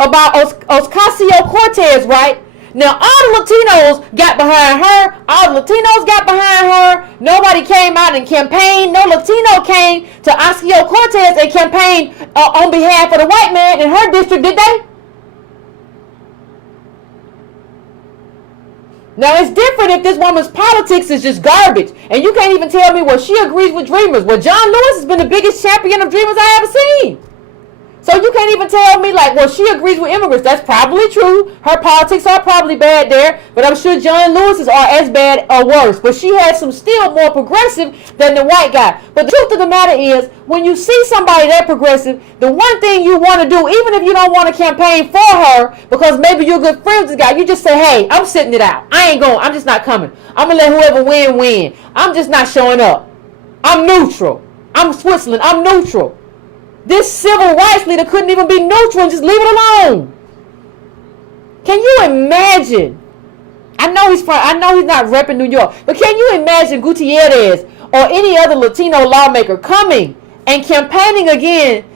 about Ocasio-Cortez, right? Now, all the Latinos got behind her. All the Latinos got behind her. Nobody came out and campaigned. No Latino came to Ocasio-Cortez and campaigned on behalf of the white man in her district, did they? Now, it's different if this woman's politics is just garbage. And you can't even tell me, well, she agrees with Dreamers. Well, John Lewis has been the biggest champion of Dreamers I ever seen. So you can't even tell me, like, well, she agrees with immigrants. That's probably true. Her politics are probably bad there. But I'm sure John Lewis's are as bad or worse. But she has some still more progressive than the white guy. But the truth of the matter is, when you see somebody that progressive, the one thing you want to do, even if you don't want to campaign for her, because maybe you're good friends with this guy, you just say, hey, I'm sitting it out. I ain't going. I'm just not coming. I'm going to let whoever win, win. I'm just not showing up. I'm neutral. I'm Switzerland. I'm neutral. This civil rights leader couldn't even be neutral and just leave it alone. Can you imagine? I know he's not repping New York, but can you imagine Gutierrez or any other Latino lawmaker coming and campaigning against,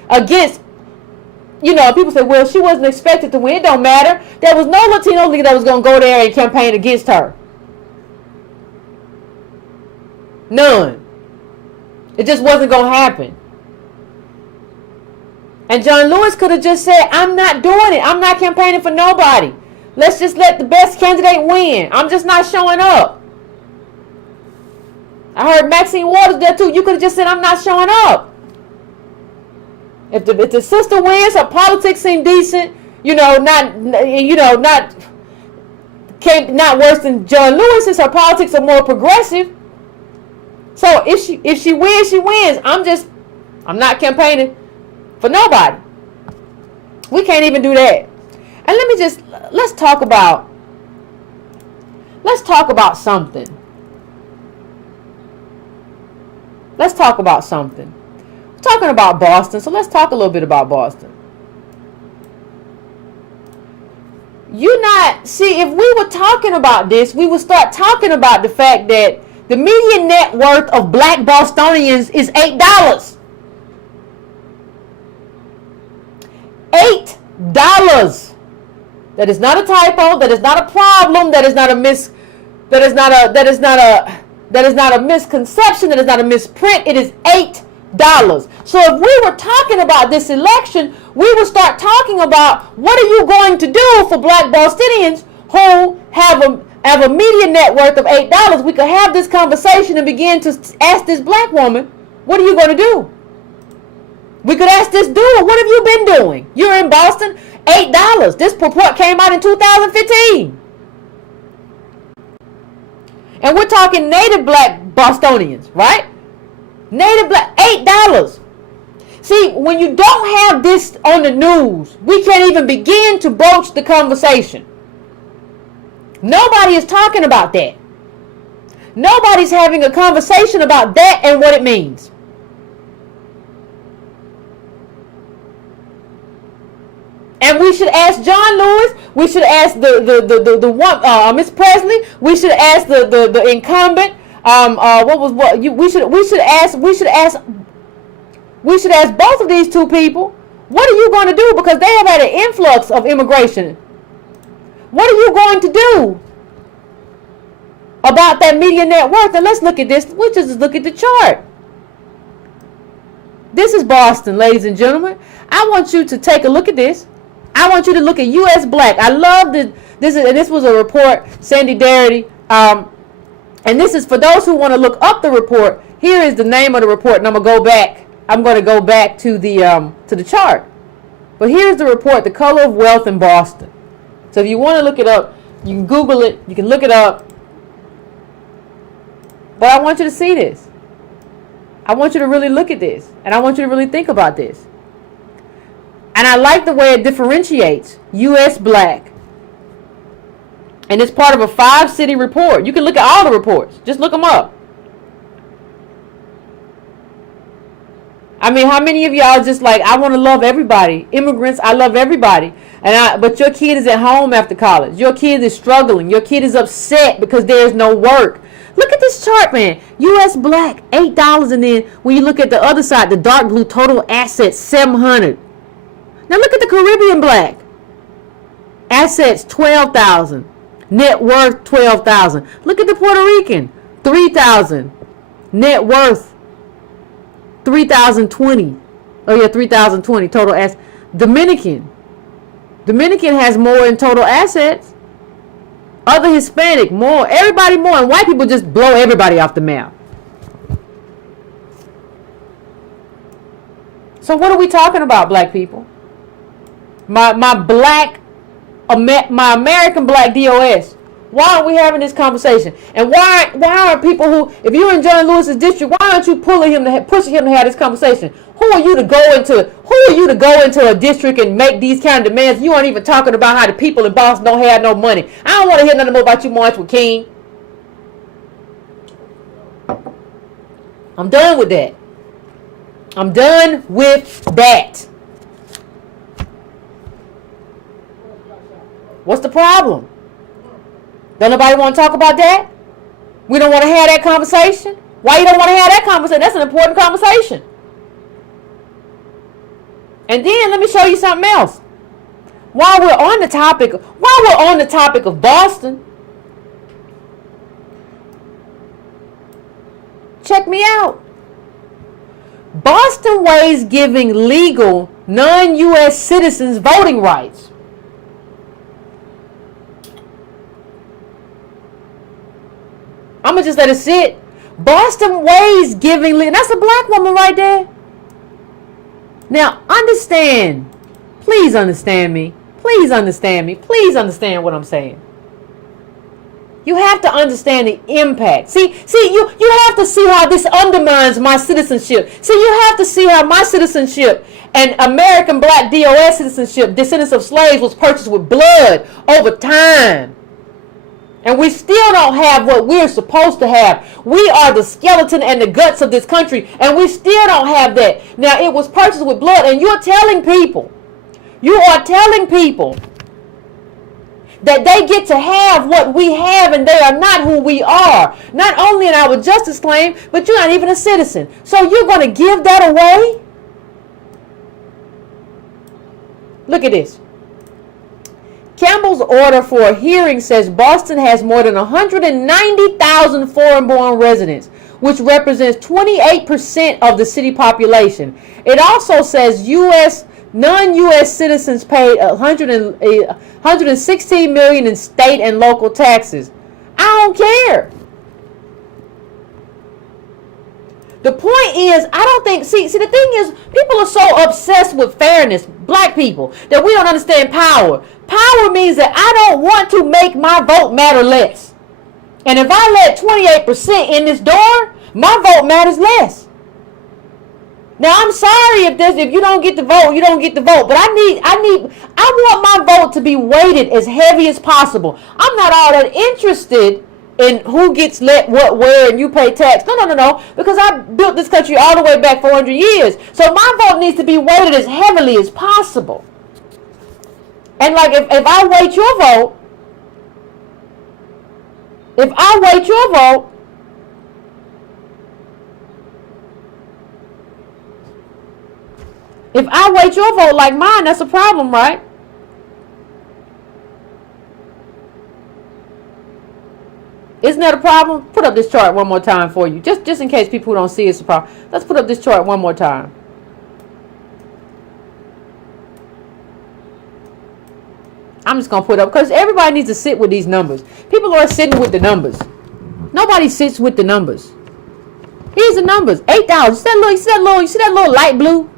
people say, well, she wasn't expected to win. It don't matter. There was no Latino leader that was going to go there and campaign against her. None. It just wasn't going to happen. And John Lewis could have just said, I'm not doing it. I'm not campaigning for nobody. Let's just let the best candidate win. I'm just not showing up. I heard Maxine Waters there too. You could have just said, I'm not showing up. If the sister wins, her politics seem decent, not worse than John Lewis's. Her politics are more progressive. So if she wins, she wins. I'm not campaigning for nobody. We can't even do that. And let's talk about something. Let's talk about something. We're talking about Boston, so let's talk a little bit about Boston. If we were talking about this, we would start talking about the fact that the median net worth of black Bostonians is $8. $8. That is not a typo. That is not a problem. That is not a misconception. That is not a misprint. It is $8. So if we were talking about this election, we would start talking about what are you going to do for black Bostonians who have a median net worth of $8. We could have this conversation and begin to ask this black woman, what are you going to do? We could ask this dude, what have you been doing? You're in Boston, $8. This report came out in 2015. And we're talking native black Bostonians, right? Native black, $8. See, when you don't have this on the news, we can't even begin to broach the conversation. Nobody is talking about that. Nobody's having a conversation about that and what it means. And we should ask John Lewis. We should ask the one Miss Presley. We should ask the incumbent. We should ask both of these two people. What are you going to do? Because they have had an influx of immigration. What are you going to do about that median net worth? And let's look at this. We'll just look at the chart. This is Boston, ladies and gentlemen. I want you to take a look at this. I want you to look at U.S. black. I love this was a report, Sandy Darity. And this is for those who want to look up the report. Here is the name of the report, and I'm going to go back to the chart. But here's the report, The Color of Wealth in Boston. So if you want to look it up, you can Google it, you can look it up. But I want you to see this. I want you to really look at this, and I want you to really think about this. And I like the way it differentiates U.S. black. And it's part of a 5-city report. You can look at all the reports. Just look them up. I mean, how many of y'all just like, I want to love everybody. Immigrants, I love everybody. But your kid is at home after college. Your kid is struggling. Your kid is upset because there's no work. Look at this chart, man. U.S. black, $8. And then when you look at the other side, the dark blue, total assets, $700. Now look at the Caribbean black. Assets, $12,000. Net worth, $12,000. Look at the Puerto Rican, $3,000. Net worth, $3,020. Oh yeah, $3,020 total assets. Dominican has more in total assets. Other Hispanic, more. Everybody more. And white people just blow everybody off the map. So what are we talking about, black people? My American black DOS. Why aren't we having this conversation? And why are people who, if you're in John Lewis's district, why aren't you pushing him to have this conversation? Who are you to go into a district and make these kind of demands? You aren't even talking about how the people in Boston don't have no money. I don't want to hear nothing more about you march with King. I'm done with that. I'm done with that. What's the problem? Don't nobody want to talk about that? We don't want to have that conversation? Why you don't want to have that conversation? That's an important conversation. And then let me show you something else. While we're on the topic of Boston, check me out. Boston weighs giving legal non-U.S. citizens voting rights. I'm going to just let it sit. Boston weighs giving legal. That's a black woman right there. Now, understand. Please understand me. Please understand me. Please understand what I'm saying. You have to understand the impact. See, you have to see how this undermines my citizenship. See, you have to see how my citizenship and American black DOS citizenship, descendants of slaves, was purchased with blood over time. And we still don't have what we're supposed to have. We are the skeleton and the guts of this country, and we still don't have that. Now, it was purchased with blood, and you are telling people that they get to have what we have, and they are not who we are. Not only in our justice claim, but you're not even a citizen. So you're going to give that away? Look at this. Campbell's order for a hearing says Boston has more than 190,000 foreign-born residents, which represents 28% of the city population. It also says non-U.S. citizens paid $116 million in state and local taxes. I don't care. The point is, I don't think, see, the thing is, people are so obsessed with fairness, black people, that we don't understand power. Power means that I don't want to make my vote matter less. And if I let 28% in this door, my vote matters less. Now, I'm sorry if you don't get the vote, you don't get the vote. But I want my vote to be weighted as heavy as possible. I'm not all that interested in who gets let what, where, and you pay tax. No. Because I built this country all the way back 400 years. So my vote needs to be weighted as heavily as possible. And like if I weight your vote, like mine, that's a problem, right? Isn't that a problem? Put up this chart one more time for you. Just in case people who don't see it's a problem. Let's put up this chart one more time. I'm just going to put up, because everybody needs to sit with these numbers. People are sitting with the numbers. Nobody sits with the numbers. Here's the numbers. $8. You see that little light blue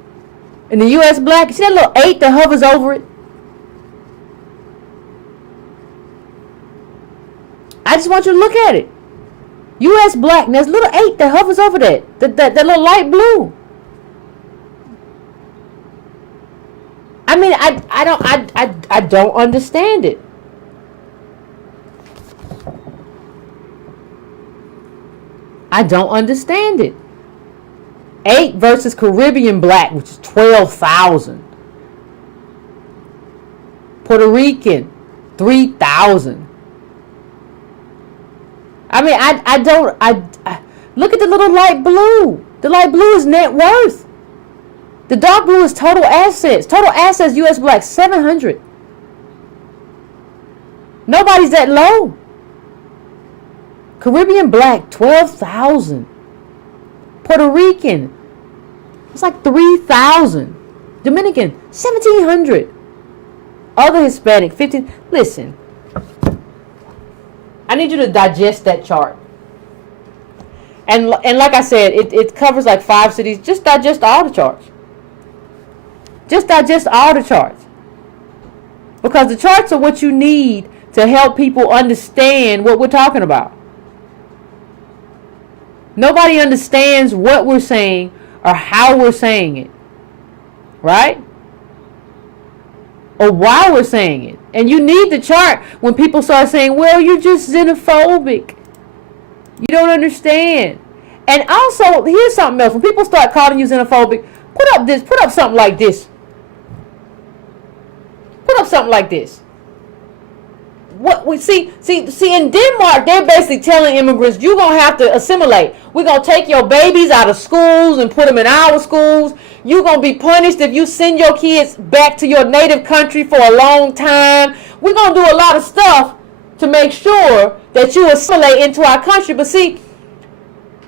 in the U.S. black? You see that little 8 that hovers over it? I just want you to look at it. U.S. black, and there's a little 8 that hovers over that little light blue. I mean, I don't understand it. I don't understand it. 8 versus Caribbean black, which is 12,000. Puerto Rican, 3,000. I mean, I look at the little light blue. The light blue is net worth. The dark blue is total assets. Total assets, U.S. black, 700. Nobody's that low. Caribbean black, 12,000. Puerto Rican, it's like 3,000. Dominican, 1,700. Other Hispanic, 15. Listen, I need you to digest that chart. And like I said, it covers like 5 cities. Just digest all the charts. Just digest all the charts. Because the charts are what you need to help people understand what we're talking about. Nobody understands what we're saying or how we're saying it. Right? Or why we're saying it. And you need the chart when people start saying, well, you're just xenophobic. You don't understand. And also, here's something else. When people start calling you xenophobic, put up something like this. Put up something like this. What we see in Denmark, they're basically telling immigrants, you're going to have to assimilate. We're going to take your babies out of schools and put them in our schools. You're going to be punished if you send your kids back to your native country for a long time. We're going to do a lot of stuff to make sure that you assimilate into our country. But see,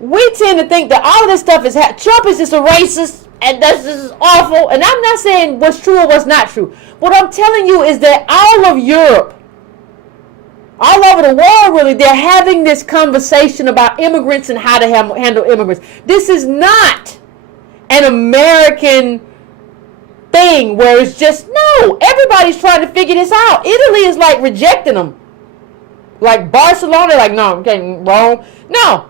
we tend to think that all of this stuff is Trump is just a racist and this is awful. And I'm not saying what's true or what's not true. What I'm telling you is that all of Europe, all over the world, really, they're having this conversation about immigrants and how to handle immigrants. This is not an American thing where it's just, no, everybody's trying to figure this out. Italy is like rejecting them. Like Barcelona, like, no, I'm getting wrong. No.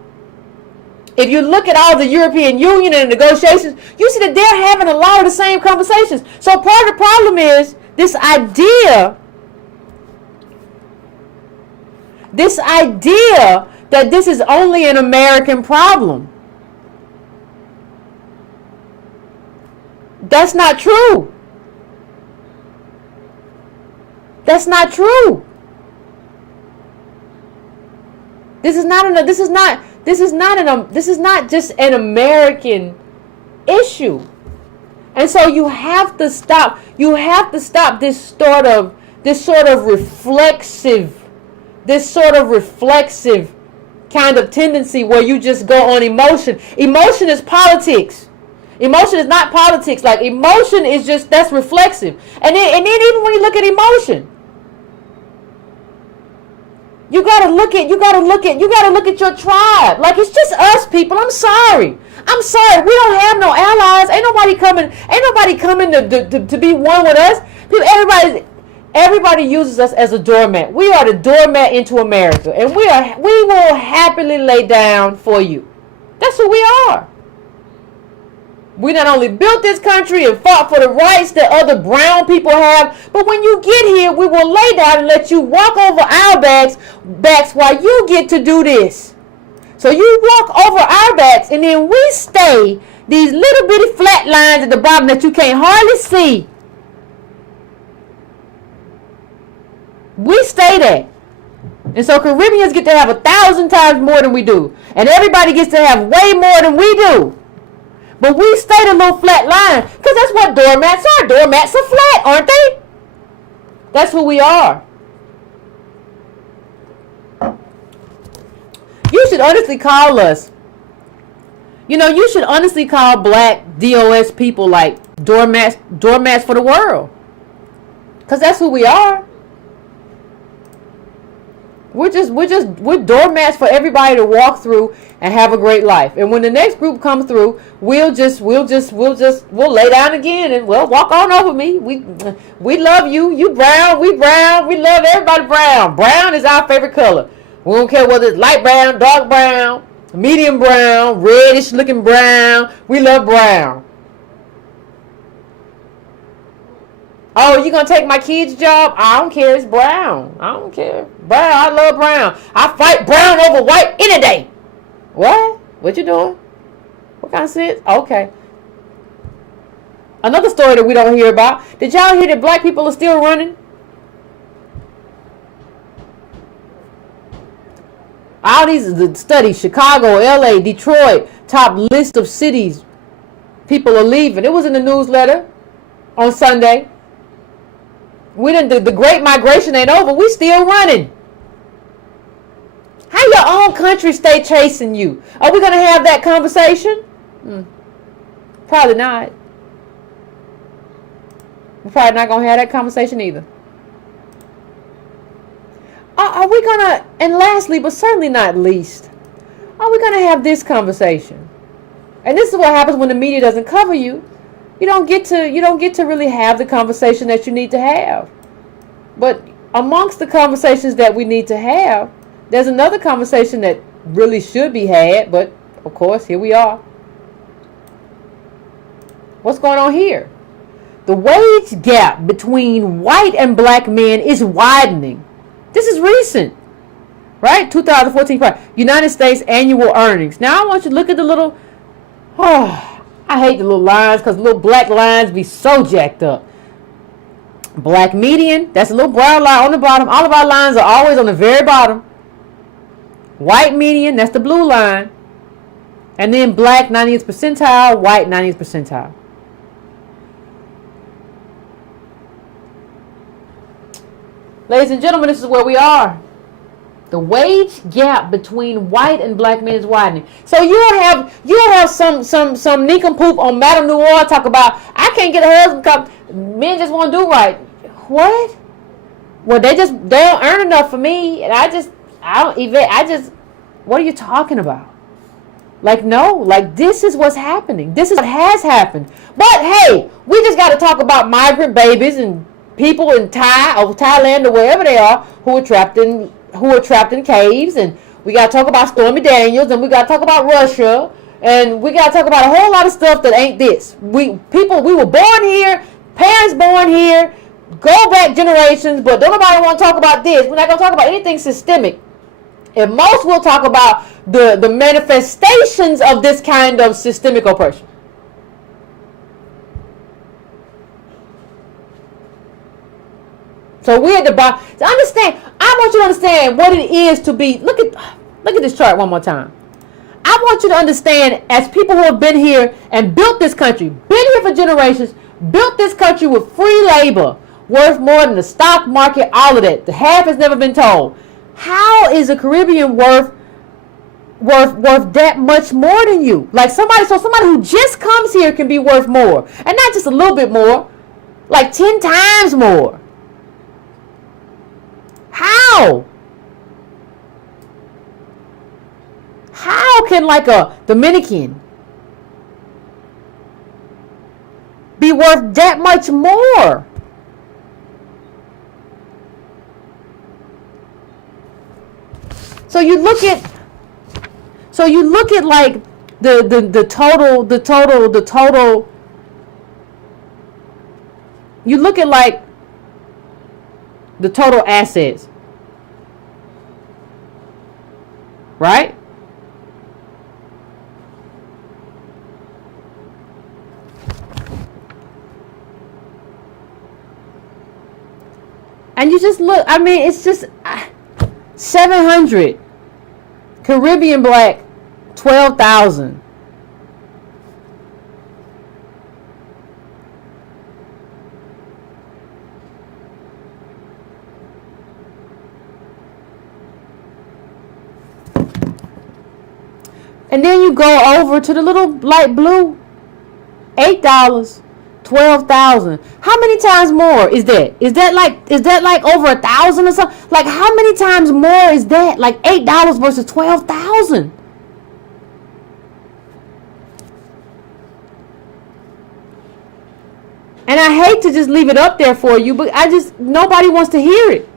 If you look at all the European Union and negotiations, you see that they're having a lot of the same conversations. So part of the problem is this idea that this is only an American problem. That's not true. That's not true. This is not just an American issue. And so you have to stop this sort of reflexive kind of tendency where you just go on emotion. Emotion is politics. Emotion is not politics. Like, emotion is just, that's reflexive. And then even when you look at emotion, you gotta look at your tribe. Like, it's just us, people. I'm sorry. We don't have no allies. Ain't nobody coming to be one with us. People, everybody uses us as a doormat. We are the doormat into America, and we will happily lay down for you. That's who we are. We not only built this country and fought for the rights that other brown people have, but when you get here, we will lay down and let you walk over our backs while you get to do this. So you walk over our backs, and then we stay these little bitty flat lines at the bottom that you can't hardly see. We stay there. And so Caribbeans get to have 1,000 times more than we do. And everybody gets to have way more than we do. But we stay the little flat line, because that's what doormats are. Doormats are flat, aren't they? That's who we are. You should honestly call us. You should honestly call black DOS people like doormats for the world. Because that's who we are. We're doormats for everybody to walk through and have a great life. And when the next group comes through, we'll lay down again and walk on over me. We love you. You brown, we brown. We love everybody brown. Brown is our favorite color. We don't care whether it's light brown, dark brown, medium brown, reddish looking brown. We love brown. Oh, you gonna take my kid's job? I don't care. It's brown. I don't care. Brown. I love brown. I fight brown over white any day. What? What you doing? What kind of sense? Okay. Another story that we don't hear about. Did y'all hear that black people are still running? All these studies, Chicago, LA, Detroit, top list of cities. People are leaving. It was in the newsletter on Sunday. The great migration ain't over. We still running. How your own country stay chasing you? Are we going to have that conversation? Probably not. We're probably not going to have that conversation either. Are we going to, and lastly, but certainly not least, are we going to have this conversation? And this is what happens when the media doesn't cover you. You don't get to really have the conversation that you need to have. But amongst the conversations that we need to have, there's another conversation that really should be had, but of course, here we are. What's going on here? The wage gap between white and black men is widening. This is recent, right? 2014, United States annual earnings. Now I want you to look at the little, I hate the little lines because little black lines be so jacked up. Black median, that's a little brown line on the bottom. All of our lines are always on the very bottom. White median, that's the blue line. And then black 90th percentile, white 90th percentile. Ladies and gentlemen, this is where we are. The wage gap between white and black men is widening. So you'll have some nincompoop on Madame Noir talk about, I can't get a husband because men just want to do right. What? Well, they don't earn enough for me, and Yvette, what are you talking about? Like, no, like this is what's happening. This is what has happened. But hey, we just got to talk about migrant babies and people in Thailand or wherever they are who are trapped in caves, and we got to talk about Stormy Daniels, and we got to talk about Russia, and we got to talk about a whole lot of stuff that ain't this. We were born here, parents born here, go back generations, but don't nobody want to talk about this. We're not going to talk about anything systemic. And most will talk about the manifestations of this kind of systemic oppression. So we're at the bottom. To understand, I want you to understand what it is to be. Look at this chart one more time. I want you to understand, as people who have been here and built this country, been here for generations, built this country with free labor, worth more than the stock market, all of that. The half has never been told. How is a Caribbean worth that much more than you? Like somebody who just comes here can be worth more, and not just a little bit more, like 10 times more. How? How can like a Dominican be worth that much more? So you look at like the total. You look at like the total assets, right? And you just look, I mean, it's just 700. Caribbean black, 12,000. And then you go over to the little light blue, $8, 12,000. How many times more is that? Is that like over 1,000 or something? Like, how many times more is that? Like $8 versus 12,000. And I hate to just leave it up there for you, but nobody wants to hear it.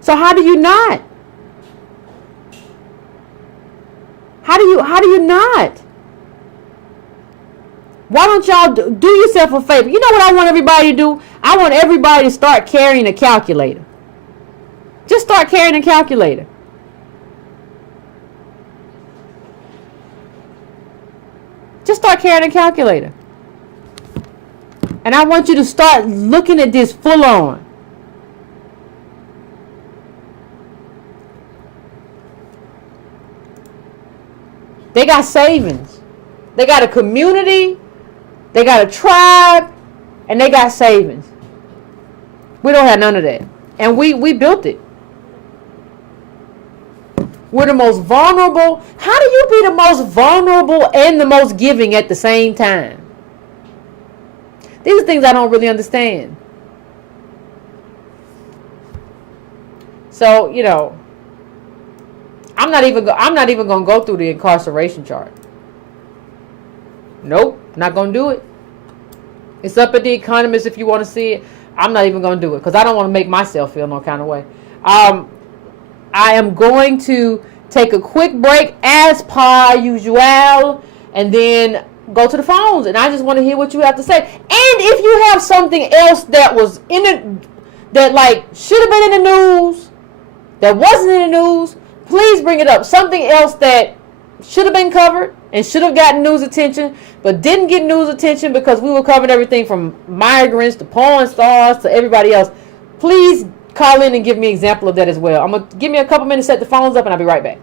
So how do you not? How do you not? Why don't y'all do yourself a favor? You know what I want everybody to do? I want everybody to start carrying a calculator. Just start carrying a calculator. Just start carrying a calculator. And I want you to start looking at this full on. They got savings. They got a community. They got a tribe. And they got savings. We don't have none of that. And we built it. We're the most vulnerable. How do you be the most vulnerable and the most giving at the same time? These are things I don't really understand. So, you know, I'm not even going to go through the incarceration chart. Nope, not going to do it. It's up at The Economist if you want to see it. I'm not even going to do it because I don't want to make myself feel no kind of way. I am going to take a quick break as per usual and then go to the phones, and I just want to hear what you have to say. And if you have something else that was in it, that like should have been in the news, that wasn't in the news, please bring it up. Something else that should have been covered and should have gotten news attention, but didn't get news attention because we were covering everything from migrants to porn stars to everybody else. Please call in and give me an example of that as well. I'm going to give me a couple minutes to set the phones up, and I'll be right back.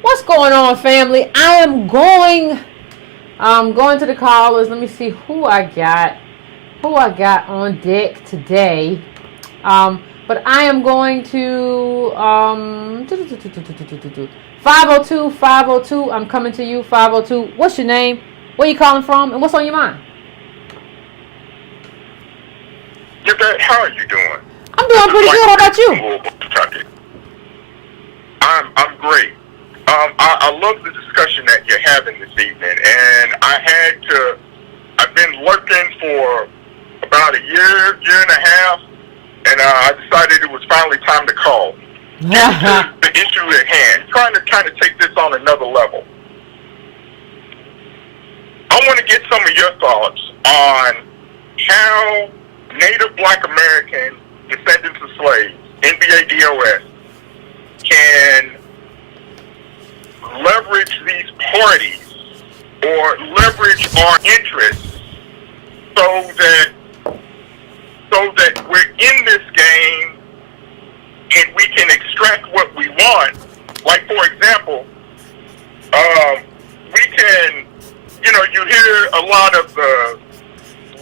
What's going on, family? I'm going to the callers. Let me see who I got on deck today. But I am going to 502. I'm coming to you, 502. What's your name? Where you calling from? And what's on your mind? Yvette, how are you doing? I'm doing pretty good. How about you? I'm great. I love the discussion that you're having this evening, and I've been lurking for about a year and a half, and I decided it was finally time to call. The issue at hand, trying to kind of take this on another level. I want to get some of your thoughts on how Native Black American descendants of slaves, NBA DOS, can leverage these parties or leverage our interests so that we're in this game and we can extract what we want. Like, for example, we can, you hear a lot of the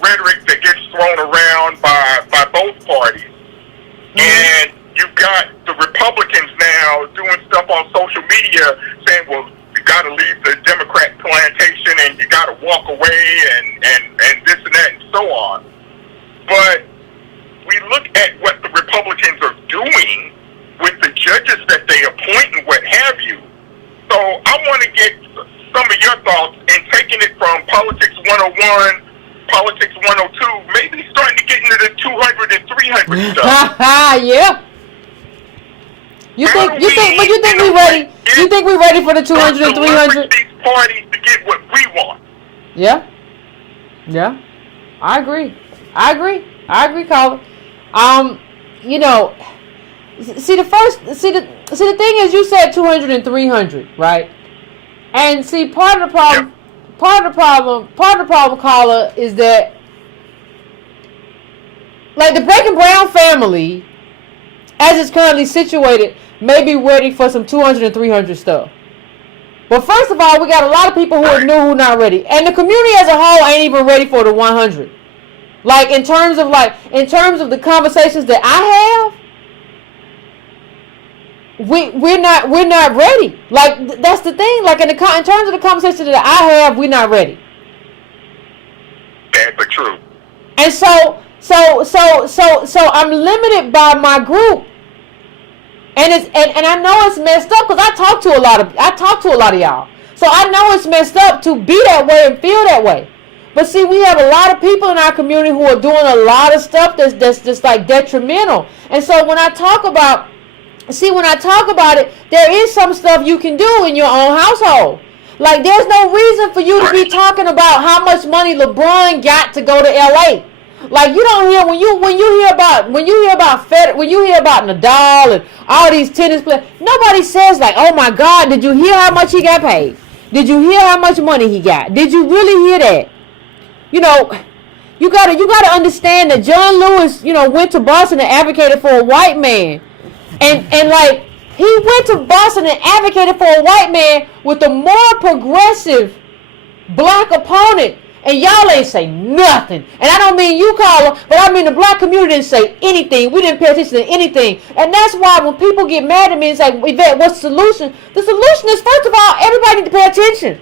rhetoric that gets thrown around by both parties. And you've got the Republicans now doing stuff on social media saying, well, you got to leave the Democrat plantation and you got to walk away and this and that and so on. But we look at what the Republicans are doing with the judges that they appoint and what have you. So I want to get some of your thoughts and taking it from Politics 101, Politics 102, maybe starting to get into the 200 and 300 stuff. Yeah. You think we ready? You think we ready for the 200 and 300? These parties to get what we want. Yeah. I agree, caller. See the thing is, you said 200 and 300, right? And see, part of the problem, caller, is that, like, the Black and Brown family, as it's currently situated, may be ready for some 200 and 300 stuff. But first of all, we got a lot of people who are new who not ready, and the community as a whole ain't even ready for the 100. Like, in terms of the conversations that I have, we're not ready. Like, that's the thing. Like, in terms of the conversation that I have, we're not ready. Bad but true. And so I'm limited by my group, and I know it's messed up because I talk to a lot of y'all. So I know it's messed up to be that way and feel that way. But see, we have a lot of people in our community who are doing a lot of stuff that's just like detrimental. And so when I talk about it, there is some stuff you can do in your own household. Like, there's no reason for you to be talking about how much money LeBron got to go to LA. Like, you don't hear when you hear about Nadal and all these tennis players, nobody says, like, oh my God, did you hear how much he got paid? Did you hear how much money he got? Did you really hear that? You gotta understand that John Lewis, went to Boston and advocated for a white man. And like, he went to Boston and advocated for a white man with a more progressive black opponent. And y'all ain't say nothing. And I don't mean you, caller, but I mean the black community didn't say anything. We didn't pay attention to anything. And that's why when people get mad at me and say, Yvette, what's the solution? The solution is, first of all, everybody need to pay attention.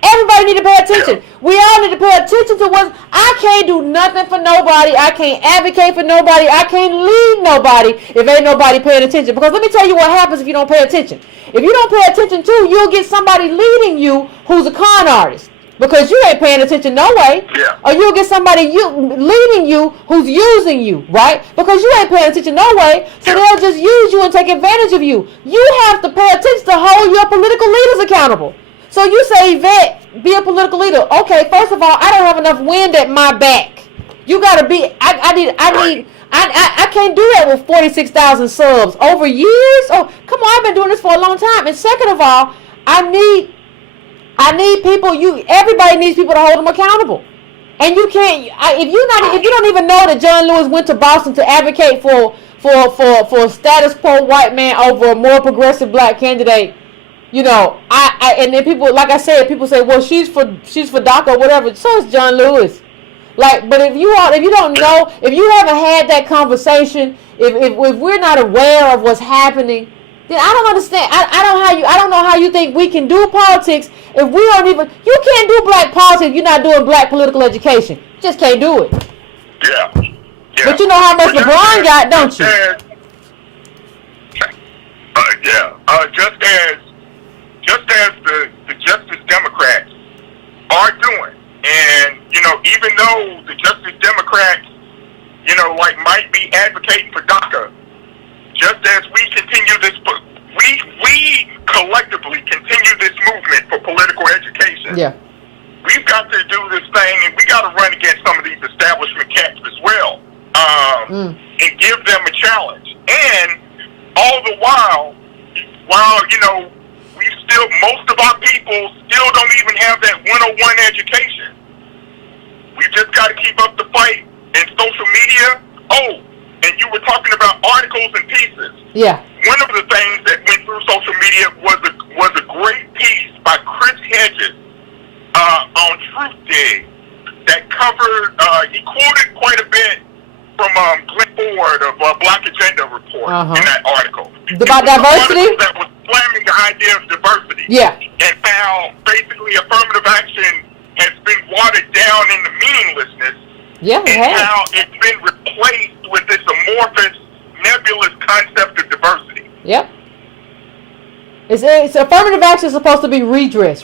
Everybody need to pay attention. We all need to pay attention to what I can't do nothing for nobody. I can't advocate for nobody. I can't lead nobody if ain't nobody paying attention. Because let me tell you what happens if you don't pay attention. If you don't pay attention too, you'll get somebody leading you who's a con artist. Because you ain't paying attention no way. Yeah. Or you'll get somebody leading you who's using you, right? Because you ain't paying attention no way. So they'll just use you and take advantage of you. You have to pay attention to hold your political leaders accountable. So you say, Yvette, be a political leader. Okay, first of all, I don't have enough wind at my back. You gotta be, I can't do that with 46,000 subs over years. Oh, come on, I've been doing this for a long time. And second of all, I need people. Everybody needs people to hold them accountable. And you can't, if you don't even know that John Lewis went to Boston to advocate for a status quo white man over a more progressive black candidate, You know, and then people, like I said, people say, well, she's for DACA or whatever. So is John Lewis. Like, but if you don't know, if you haven't had that conversation, if we're not aware of what's happening, then I don't understand. I don't know how you think we can do politics if we don't even. You can't do black politics if you're not doing black political education. You just can't do it. Yeah. But you know how much LeBron got, don't you? Just as the Justice Democrats are doing, and you know, even though the Justice Democrats, you know, like might be advocating for DACA, just as we continue this, we collectively continue this movement for political education. Yeah. We've got to do this thing, and we got to run against some of these establishment camps as well, and give them a challenge. And all the while you know, most of our people still don't even have that 101 education. We've just got to keep up the fight in social media. Oh, and you were talking about articles and pieces. Yeah. One of the things that went through social media was a great piece by Chris Hedges on Truth Dig that covered, he quoted quite a bit from Glenn Ford of Black Agenda Report in that article. About diversity? That was slamming the idea of diversity. Yeah. And how basically affirmative action has been watered down into meaninglessness. Yeah, it and has. how it's been replaced with this amorphous, nebulous concept of diversity. Yep. It's affirmative action is supposed to be redress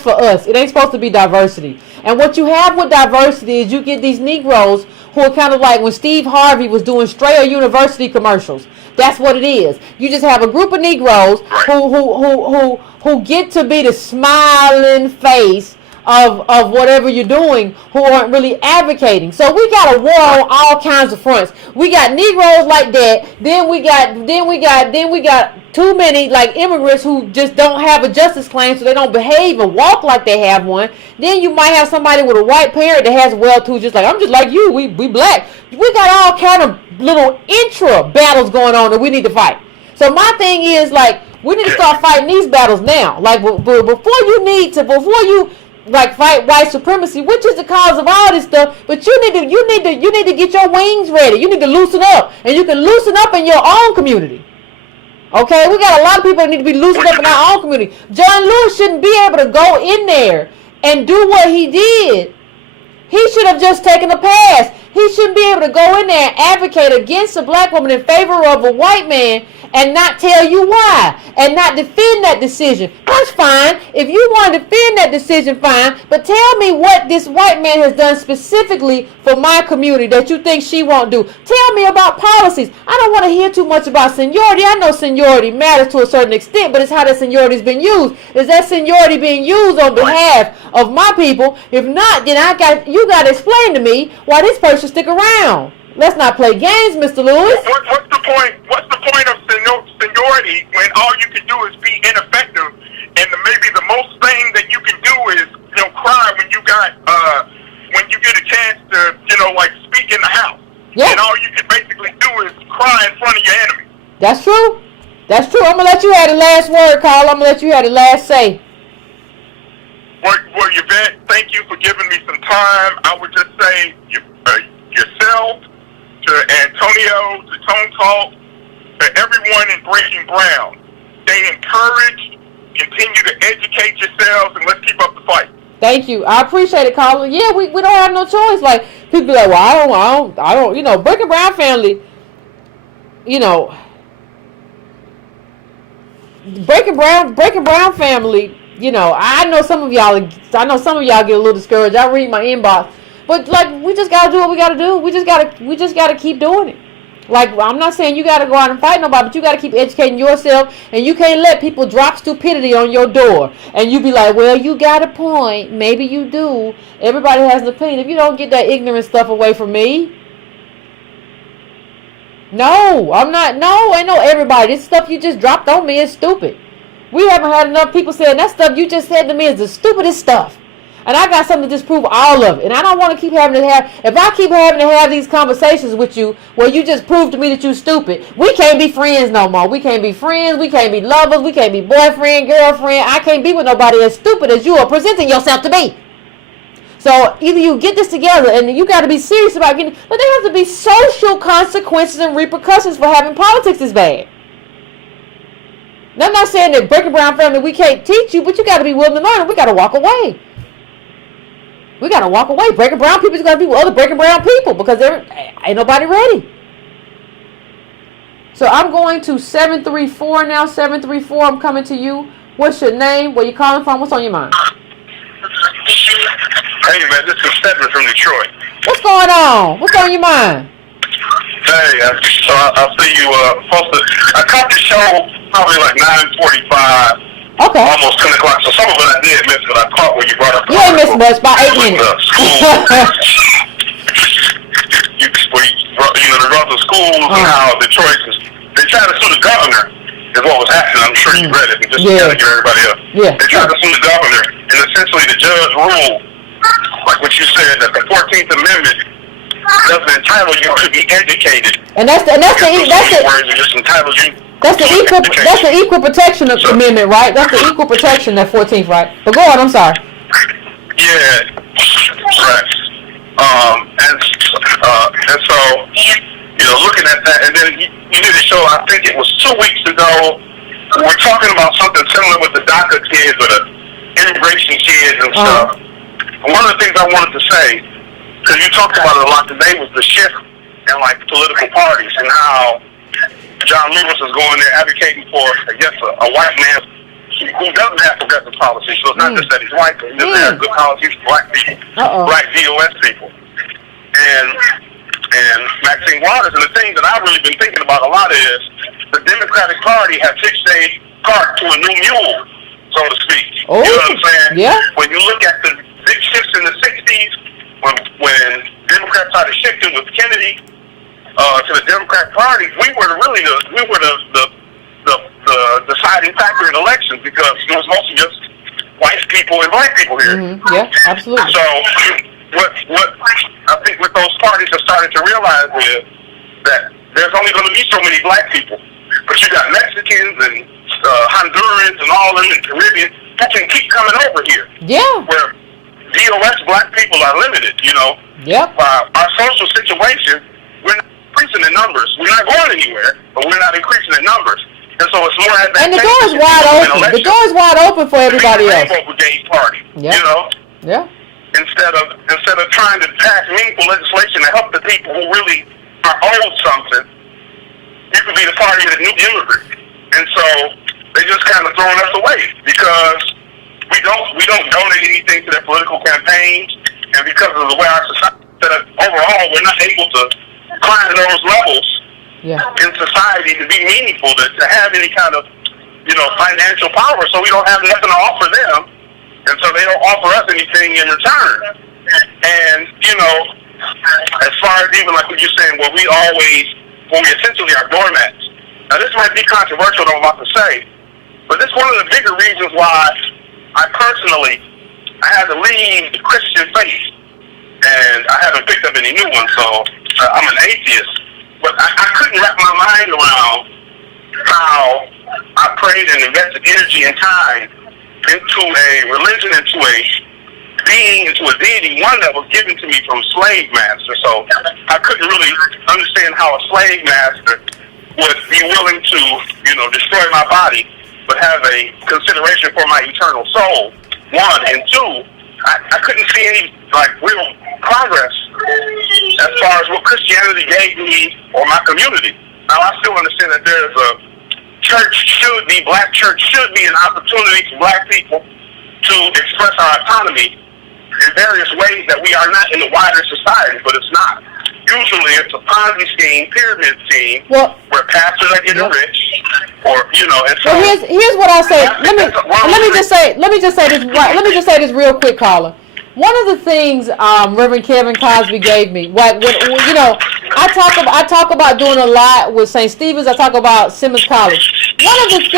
for us. It ain't supposed to be diversity. And what you have with diversity is you get these Negroes who are kind of like when Steve Harvey was doing Strayer University commercials. That's what it is. You just have a group of Negroes who get to be the smiling face of whatever you're doing, who aren't really advocating. So we got a war on all kinds of fronts. We got Negroes like that. Then we got too many like immigrants who just don't have a justice claim, so they don't behave and walk like they have one. Then you might have somebody with a white parent that has well too, just like I'm just like you. We black. We got all kind of little intra battles going on that we need to fight. So my thing is like we need to start fighting these battles now. Like before you like fight white supremacy, which is the cause of all this stuff. But you need to get your wings ready. You need to loosen up, and you can loosen up in your own community. Okay, we got a lot of people that need to be loosened up in our own community. John Lewis shouldn't be able to go in there and do what he did. He should have just taken a pass. He shouldn't be able to go in there and advocate against a black woman in favor of a white man and not tell you why and not defend that decision. That's fine. If you want to defend that decision, fine. But tell me what this white man has done specifically for my community that you think she won't do. Tell me about policies. I don't want to hear too much about seniority. I know seniority matters to a certain extent, but it's how that seniority has been used. Is that seniority being used on behalf of my people? If not, then you got to explain to me why this person stick around. Let's not play games, Mr. Lewis. What's the point? What's the point of seniority when all you can do is be ineffective, and maybe the most thing that you can do is cry when you get a chance to like speak in the house. Yeah. And all you can basically do is cry in front of your enemy. That's true. That's true. I'm gonna let you have the last word, Carl. I'm gonna let you have the last say. Well, Yvette, thank you for giving me some time. I would just say yourself, to Antonio, to Tone Talk, to everyone in Breaking Brown. Stay encouraged, continue to educate yourselves, and let's keep up the fight. Thank you. I appreciate it, Carla. Yeah, we don't have no choice. Like, people be like, well, I don't, Breaking Brown family, Breaking Brown family, I know some of y'all get a little discouraged. I read my inbox. But like we just gotta do what we gotta do. We just gotta keep doing it. Like I'm not saying you gotta go out and fight nobody, but you gotta keep educating yourself, and you can't let people drop stupidity on your door. And you be like, well, you got a point. Maybe you do. Everybody has an opinion. If you don't get that ignorant stuff away from me. No, I'm not. No, ain't no everybody. This stuff you just dropped on me is stupid. We haven't had enough people saying that stuff you just said to me is the stupidest stuff. And I got something to disprove all of it. And I don't want to keep having to have, if I keep having to have these conversations with you where you just prove to me that you're stupid, we can't be friends no more. We can't be friends. We can't be lovers. We can't be boyfriend, girlfriend. I can't be with nobody as stupid as you are presenting yourself to be. So either you get this together and you got to be serious about getting, but there has to be social consequences and repercussions for having politics this bad. Now, I'm not saying that Breaking Brown family we can't teach you, but you got to be willing to learn. We got to walk away. We got to walk away. Breaking Brown people got to be with other Breaking Brown people because ain't nobody ready. So I'm going to 734 now. 734, I'm coming to you. What's your name? Where you calling from? What's on your mind? Hey, man, this is Stedman from Detroit. What's going on? What's on your mind? Hey, so I see you posted. I caught the show probably like 9:45. Okay. Almost 10 o'clock. So some of it I did miss, but I caught when you brought up. You ain't missed much, about 8 minutes. The growth of schools and how Detroit is, they tried to sue the governor, is what was happening. I'm sure you read it, but just to kind of get everybody up. Yeah. They tried to sue the governor, and essentially the judge ruled, like what you said, that the 14th Amendment doesn't entitle you to be educated. And that's the equal protection amendment, right? That's the equal protection, that 14th, right? But go on, I'm sorry. Yeah, right. And so, looking at that, and then you did a show, I think it was 2 weeks ago, we're talking about something similar with the DACA kids or the immigration kids and stuff. One of the things I wanted to say, because you talked about it a lot today, was the shift in like political parties and how John Lewis is going there advocating for, I guess, a white man who doesn't have progressive policies. So it's not just that he's white, but he doesn't have good policies for black people, black DOS people. And Maxine Waters, and the thing that I've really been thinking about a lot is the Democratic Party has hitched a cart to a new mule, so to speak. Oh, you know what I'm saying? Yeah. When you look at the big shifts in the 60s, when Democrats started shifting with Kennedy to the Democratic Party, we were the deciding factor in elections because it was mostly just white people and black people here. Mm-hmm. Yeah, absolutely. So what I think what those parties have started to realize is that there's only going to be so many black people, but you got Mexicans and Hondurans and all them and Caribbean who can keep coming over here. Yeah. Where DOS black people are limited, Yep. Our social situation, we're not increasing in numbers. We're not going anywhere, but we're not increasing in numbers. And so it's more advantageous. And the door is wide open. The door is wide open for everybody else. Rainbow Brigade Party, Yeah. Instead of trying to pass meaningful legislation to help the people who really are owed something, you could be the party of the new immigrant. And so they just kind of throwing us away because we don't donate anything to their political campaigns, and because of the way our society is set up overall, we're not able to climb those levels in society to be meaningful, to have any kind of financial power. So we don't have nothing to offer them, and so they don't offer us anything in return. And as far as even like what you're saying, when we essentially are doormats. Now this might be controversial, what I'm about to say, but this is one of the bigger reasons why I had to leave the Christian faith, and I haven't picked up any new ones, so I'm an atheist. But I couldn't wrap my mind around how I prayed and invested energy and time into a religion, into a being, into a deity, one that was given to me from slave masters. So I couldn't really understand how a slave master would be willing to, destroy my body, but have a consideration for my eternal soul. One, and two, I couldn't see any real progress as far as what Christianity gave me or my community. Now I still understand that there's black church should be an opportunity for black people to express our autonomy in various ways that we are not in the wider society, but it's not. Usually it's a Ponzi scheme, pyramid scheme, where pastors are getting rich, or and so. Well, here's what I'll say. Let me just say this real quick, caller. One of the things Reverend Kevin Cosby gave me, I talk about doing a lot with St. Stephen's. I talk about Simmons College. One of the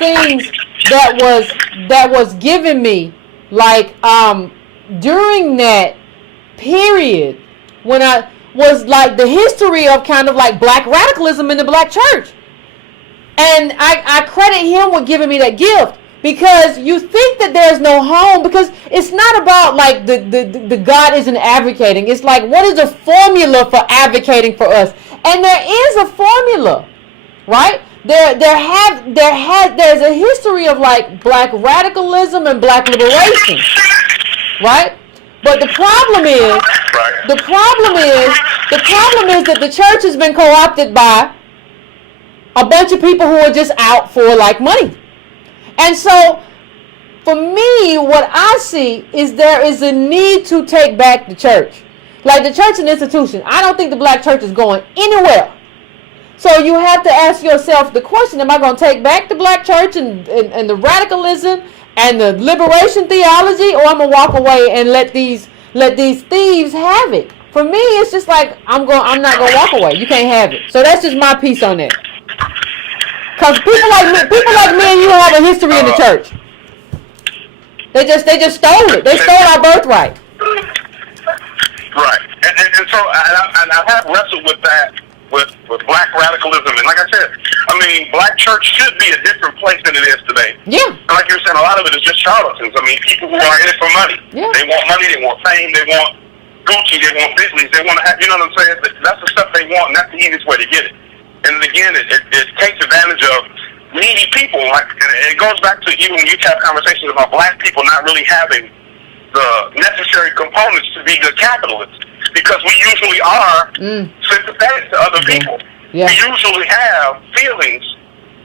things that was given me, like, during that period when I was like the history of kind of like black radicalism in the black church. And I credit him with giving me that gift, because you think that there's no home, because it's not about like the God isn't advocating. It's like, what is the formula for advocating for us? And there is a formula, right? There's a history of like black radicalism and black liberation, right? But the problem is that the church has been co-opted by a bunch of people who are just out for like money. And so for me, what I see is there is a need to take back the church. Like the church and institution. I don't think the black church is going anywhere. So you have to ask yourself the question, am I going to take back the black church and the radicalism and the liberation theology, or I'm going to walk away and let these thieves have it? For me, it's just like, I'm not going to walk away. You can't have it. So that's just my piece on that. Because people like me and you have a history in the church. They just stole it. They stole our birthright. Right. And so I have wrestled with that, with black radicalism. And like I said, I mean, black church should be a different place than it is today. Yeah. And like you were saying, a lot of it is just charlatans. I mean, people who are in it for money. Yeah. They want money, they want fame, they want Gucci, they want Bentleys, they want to have, you know what I'm saying? That's the stuff they want, and that's the easiest way to get it. And again, it takes advantage of needy people. Like, and it goes back to even when you have conversations about black people not really having the necessary components to be good capitalists, because we usually are sympathetic to other people. Yeah. We usually have feelings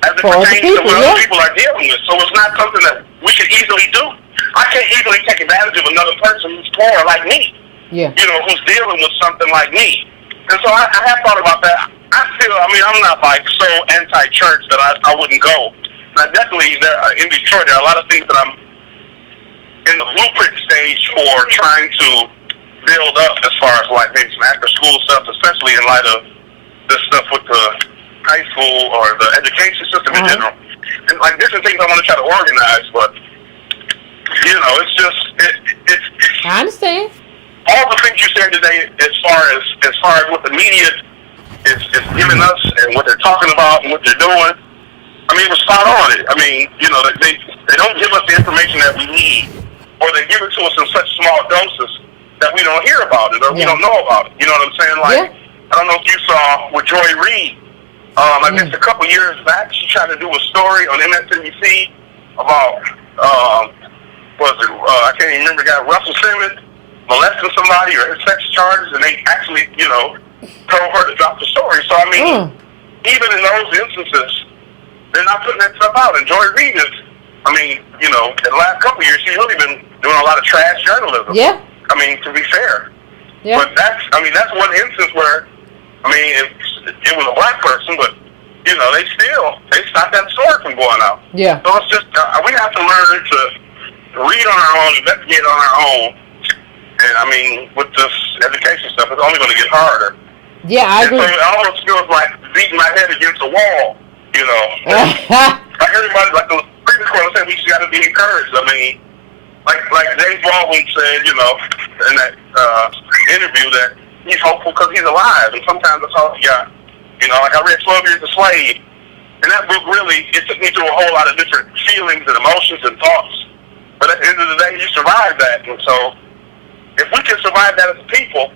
as it For pertains people, to what yeah. other people are dealing with. So it's not something that we can easily do. I can't easily take advantage of another person who's poor like me. Yeah. You know, who's dealing with something like me. And so I have thought about that. I'm not like so anti-church that I wouldn't go. Now, definitely, in Detroit, there are a lot of things that I'm in the blueprint stage for trying to build up, as far as like maybe some after-school stuff, especially in light of this stuff with the high school or the education system in general. And like different things I want to try to organize, but you know, it's just it's. I understand. All the things you said today, as far as what the media is giving us and what they're talking about and what they're doing, I mean, it was spot on. I mean, you know, they don't give us the information that we need, or they give it to us in such small doses that we don't hear about it or we don't know about it. You know what I'm saying? Like, I don't know if you saw with Joy Reid. I guess a couple years back, she tried to do a story on MSNBC about I can't even remember the guy, Russell Simmons, molesting somebody or his sex charges, and they actually, you know, told her to drop the story. So, I mean, even in those instances, they're not putting that stuff out. And Joy Reid is, I mean, you know, in the last couple of years, she's really been doing a lot of trash journalism. Yeah. I mean, to be fair. Yeah. But that's one instance where, I mean, it was a black person, but, you know, they stopped that story from going out. Yeah. So it's just, we have to learn to read on our own, investigate on our own. And I mean, with this education stuff, it's only going to get harder. Yeah, I agree. So it almost feels like beating my head against a wall, you know. Like everybody, like the previous one said, we just got to be encouraged. I mean, like James Baldwin said, you know, in that interview, that he's hopeful because he's alive, and sometimes that's all he got. You know, like I read 12 Years a Slave, and that book really, it took me through a whole lot of different feelings and emotions and thoughts. But at the end of the day, you survived that, and so if we can survive that as a people,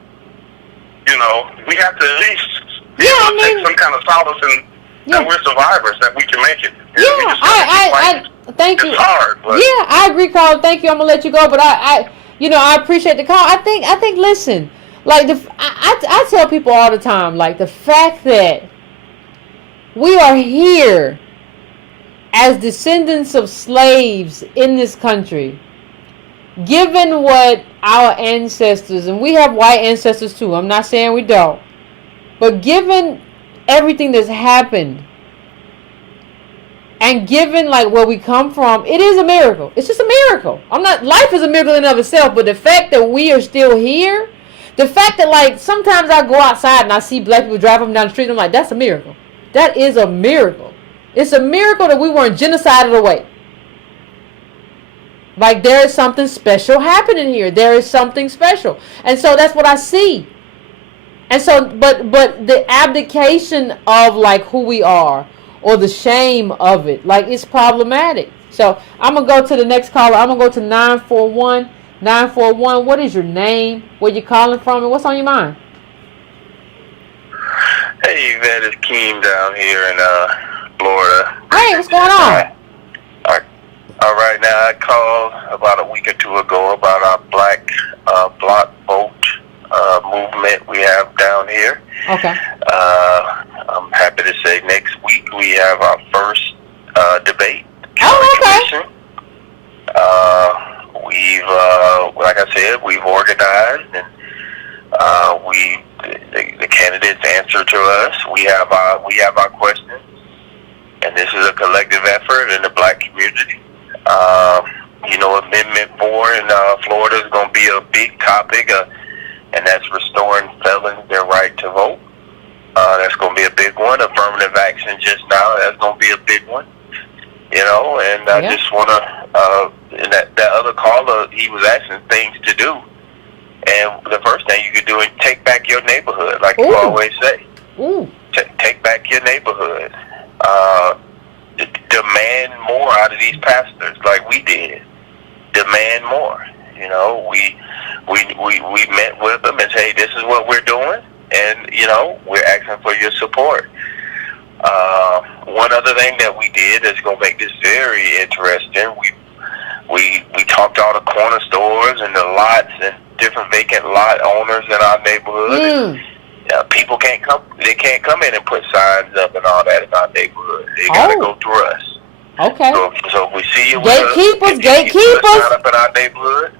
you know, we have to at least take some kind of solace in that we're survivors, that we can make it. And I thank you. It's hard, but I agree, Carl. Thank you. I'm gonna let you go, but I appreciate the call. I think. Listen, like I tell people all the time, like the fact that we are here as descendants of slaves in this country, given what our ancestors, and we have white ancestors too, I'm not saying we don't, but given everything that's happened, and given like where we come from, it is a miracle. It's just a miracle. Life is a miracle in and of itself, but the fact that we are still here, the fact that like sometimes I go outside and I see black people driving down the street, and I'm like, that's a miracle. That is a miracle. It's a miracle that we weren't genocided away. Like there is something special happening here. There is something special. And so that's what I see. And so, but the abdication of like who we are or the shame of it, like it's problematic. So I'm going to go to the next caller. I'm going to go to 941. 941, what is your name? Where you calling from? And what's on your mind? Hey, Yvette, it's Keem down here in Florida. Hey, what's going on? All right, now I called about a week or two ago about our black block vote movement we have down here. Okay. I'm happy to say next week we have our first debate. Oh, okay. Like I said, we've organized and the candidates answer to us. We have our questions, and this is a collective effort in the black community. Amendment 4 in Florida is going to be a big topic, and that's restoring felons their right to vote. That's going to be a big one. Affirmative action just now, that's going to be a big one. And I just want to, that other caller, he was asking things to do. And the first thing you could do is take back your neighborhood, like you always say. Take back your neighborhood. Demand more out of these pastors, like we did. Demand more. We met with them and say, this is what we're doing, and we're asking for your support. One other thing that we did that's going to make this very interesting, we talked to all the corner stores and the lots and different vacant lot owners in our neighborhood. People can't come in and put signs up and all that in our neighborhood. They got to go through us. Okay. So if we see you gatekeepers, you put a sign up in our neighborhood,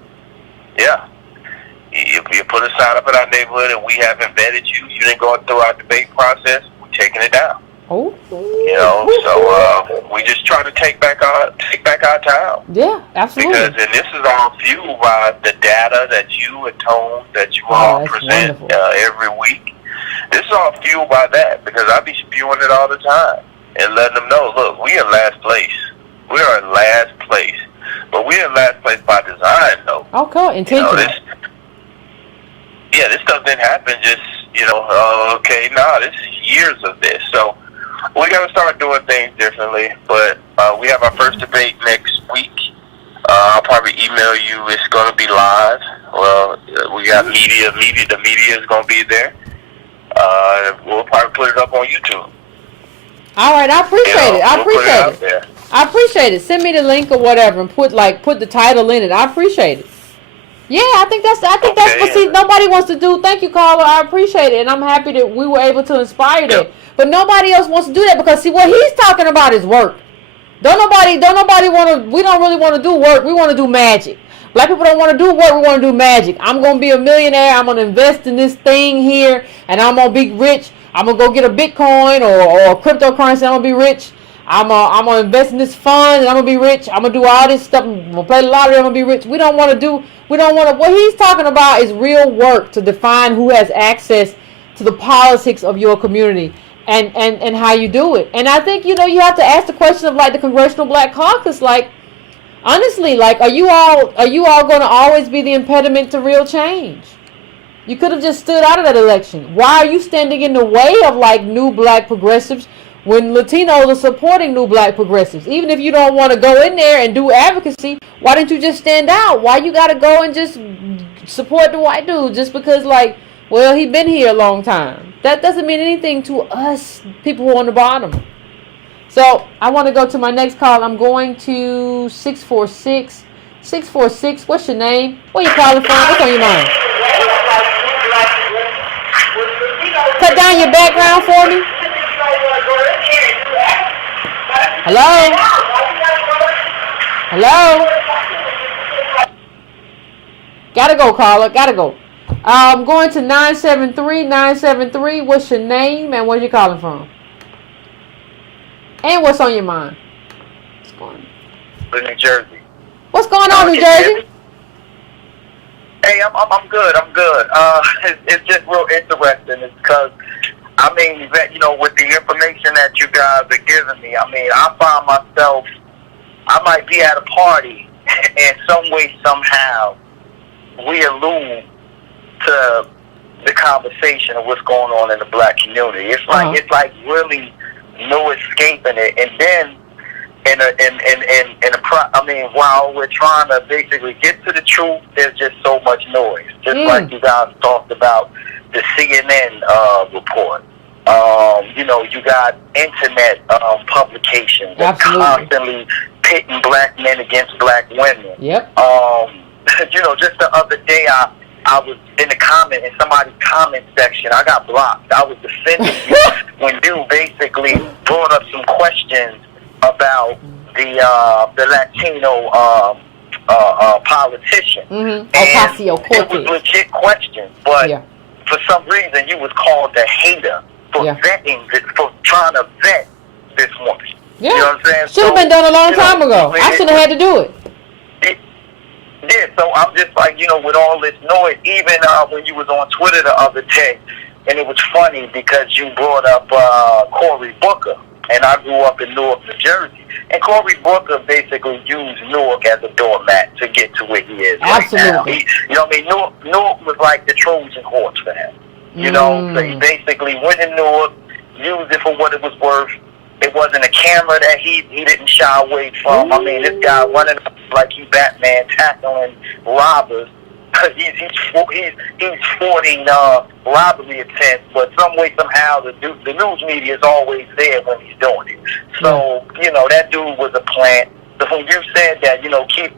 if you put a sign up in our neighborhood and we haven't vetted you didn't go through our debate process, we're taking it down. So we just try to take back our town. Yeah, absolutely. Because and this is all fueled by the data that you and Tone that you all present every week. This is all fueled by that because I be spewing it all the time and letting them know, look, we in last place. We are in last place, but we're in last place by design, though. Okay, intentional. This stuff didn't happen just this is years of this. So we got to start doing things differently. But we have our first debate next week. I'll probably email you. It's going to be live. Well, we got media. The media is going to be there. We'll probably put it up on YouTube. All right, I appreciate it. I appreciate it. Send me the link or whatever, and put the title in it. I appreciate it. Yeah, I think that's what see nobody wants to do. Thank you, caller. I appreciate it, and I'm happy that we were able to inspire that. But nobody else wants to do that because see what he's talking about is work. Don't nobody want to. We don't really want to do work. We want to do magic. Black people don't want to do work. We want to do magic. I'm gonna be a millionaire. I'm gonna invest in this thing here, and I'm gonna be rich. I'm gonna go get a Bitcoin or a cryptocurrency. I'm gonna be rich. I'm gonna invest in this fund and I'm gonna be rich. I'm gonna do all this stuff. I'm gonna play the lottery. I'm gonna be rich. We don't want to. What he's talking about is real work to define who has access to the politics of your community and how you do it. And I think you have to ask the question of like the Congressional Black Caucus. Like honestly, like are you all going to always be the impediment to real change? You could have just stood out of that election. Why are you standing in the way of like new black progressives? When Latinos are supporting new black progressives, even if you don't want to go in there and do advocacy, why didn't you just stand out? Why you got to go and just support the white dude just because, like, well, he been here a long time? That doesn't mean anything to us, people who are on the bottom. So I want to go to my next call. I'm going to 646. 646, what's your name? Where you calling from? What's on your mind? Cut down your background for me. Hello? Hello? Gotta go, caller. Gotta go. I'm going to 973. 973. What's your name and where you calling from? And what's on your mind? What's going on? New Jersey. What's going on, New Jersey? Hey, I'm good. I'm good. It's just real interesting. It's because I mean, that, with the information that you guys are giving me, I mean, I find myself, I might be at a party, and some way, somehow, we allude to the conversation of what's going on in the black community. It's like it's like really no escaping it. And then while we're trying to basically get to the truth, there's just so much noise. Just like you guys talked about the CNN report. You got internet publications that constantly pitting black men against black women. Yep. Just the other day I was in the somebody's comment section. I got blocked. I was defending you when you basically brought up some questions about the Latino politician. And it was legit questions, but for some reason you was called a hater for vetting this, for trying to vet this woman. Yeah. You know what I'm saying? Should have been done a long time ago. I shouldn't have had to do it. Yeah, so I'm just like, with all this noise, even when you was on Twitter the other day, and it was funny because you brought up Cory Booker, and I grew up in Newark, New Jersey, and Cory Booker basically used Newark as a doormat to get to where he is right now. Newark was like the Trojan horse for him. So he basically went in Newark, used it for what it was worth. It wasn't a camera that he didn't shy away from. I mean, this guy running up like he Batman, tackling robbers. He's 40 robbery attempts, but some way, somehow, the news media is always there when he's doing it. So, that dude was a plant. So when you said that,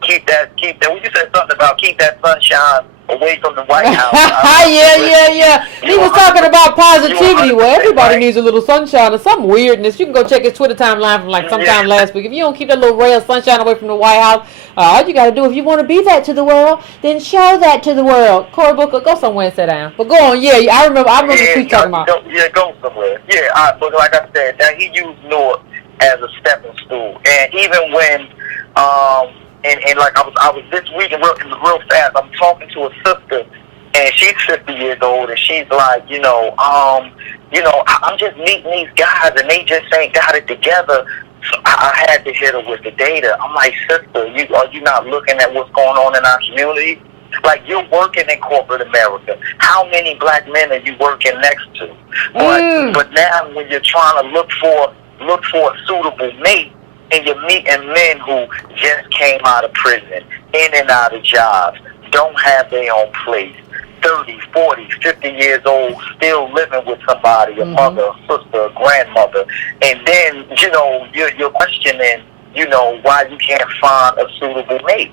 keep that, when you said something about keep that sunshine away from the White House. Yeah. He was talking about positivity. Well, everybody needs a little sunshine or some weirdness. You can go check his Twitter timeline from sometime last week. If you don't keep that little ray of sunshine away from the White House, all you got to do, if you want to be that to the world, then show that to the world. Cory Booker, go somewhere and sit down. But go on. Yeah, I remember the tweet talking about. Go somewhere. Yeah, but like I said, he used Newark as a stepping stool. And even when, and like I was this week and real fast, I'm talking to a sister, and she's 50 years old, and she's like, I'm just meeting these guys, and they just ain't got it together. So I had to hit her with the data. I'm like, sister, are you not looking at what's going on in our community? Like, you're working in corporate America. How many black men are you working next to? But now when you're trying to look for a suitable mate, and you're meeting men who just came out of prison, in and out of jobs, don't have their own place, 30, 40, 50 years old, still living with somebody, a mother, a sister, a grandmother, and then, you're questioning, why you can't find a suitable mate.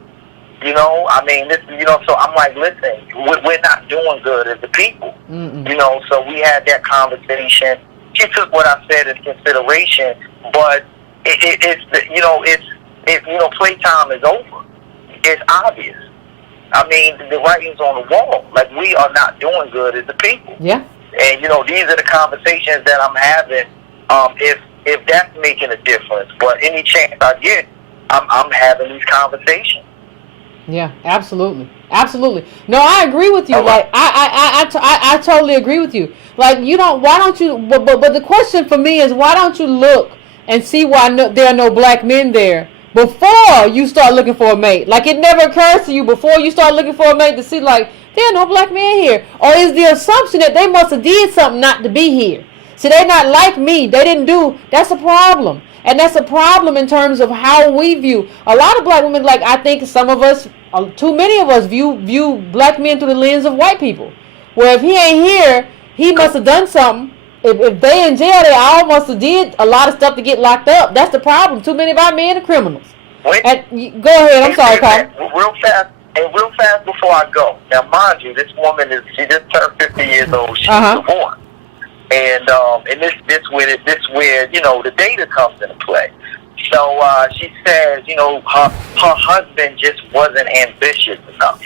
So I'm like, listen, we're not doing good as a people. So we had that conversation. She took what I said into consideration, but playtime is over. It's obvious. I mean, the writing's on the wall. Like, we are not doing good as a people. Yeah. And these are the conversations that I'm having. If that's making a difference, but any chance I get, I'm having these conversations. Yeah, absolutely. No, I agree with you. Like, I totally agree with you. Like, why don't you, but the question for me is, why don't you look and see why there are no black men there before you start looking for a mate? Like, it never occurs to you before you start looking for a mate to see, like, there are no black men here. Or is the assumption that they must have did something not to be here? See, they're not like me. They didn't do. That's a problem. And that's a problem in terms of how we view. A lot of black women, like, I think some of us, too many of us view black men through the lens of white people. Where if he ain't here, he must have done something. If they in jail, they all must have did a lot of stuff to get locked up. That's the problem. Too many of our men are criminals. Go ahead. I'm sorry, Carl. Real fast before I go. Now, mind you, this woman she just turned 50 years old. She's divorced. And this where the data comes into play. So she says, her husband just wasn't ambitious enough.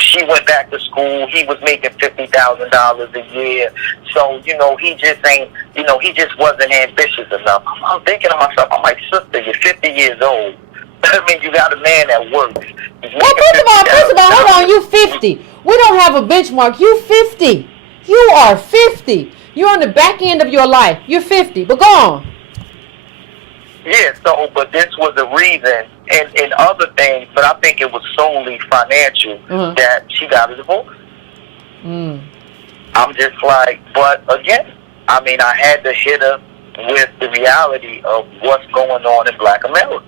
She went back to school. He was making $50,000 a year. So, he just ain't, he just wasn't ambitious enough. I'm thinking to myself, I'm like, sister, you're 50 years old. I mean, you got a man that works. Well, first of all, hold on, you 50. We don't have a benchmark. You 50. You are 50. You're on the back end of your life. You're 50. But go on. Yeah, but this was the reason in other things, but I think it was solely financial that she got a divorce. I'm just like, but again, I mean, I had to hit her with the reality of what's going on in Black America.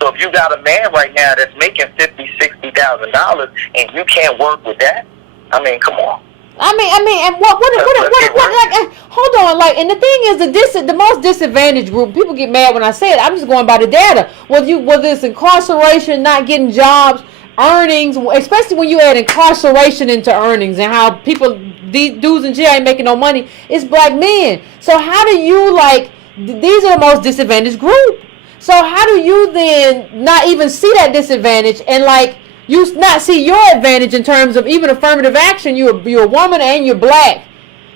So if you got a man right now that's making $50,000-$60,000 and you can't work with that, I mean, come on. I mean, and what, like, hold on, like, and the thing is, the most disadvantaged group, people get mad when I say it, I'm just going by the data, whether it's incarceration, not getting jobs, earnings, especially when you add incarceration into earnings and how people, these dudes in jail ain't making no money, it's Black men. So how do you, like, these are the most disadvantaged group. So how do you then not even see that disadvantage and, like, you not see your advantage in terms of even affirmative action? You're a woman and you're Black.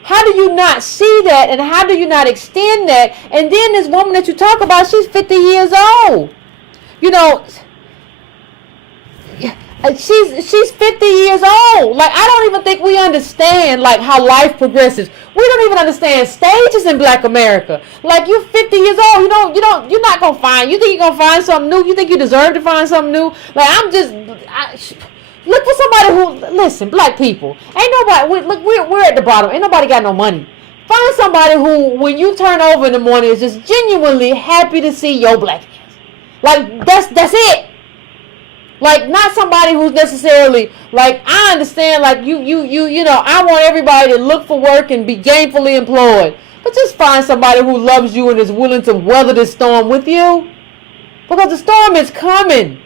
How do you not see that, and how do you not extend that? And then this woman that you talk about, she's 50 years old. You know, she's 50 years old. Like, I don't even think we understand, like, how life progresses. We don't even understand stages in Black America. Like, you're 50 years old. You're not gonna find. You think you're gonna find something new? You think you deserve to find something new? Like, look for somebody who, listen, Black people. Ain't nobody. We're at the bottom. Ain't nobody got no money. Find somebody who, when you turn over in the morning, is just genuinely happy to see your Blackness. Like, that's it. Like, not somebody who's necessarily, like, I understand, like, you know, I want everybody to look for work and be gainfully employed. But just find somebody who loves you and is willing to weather the storm with you. Because the storm is coming.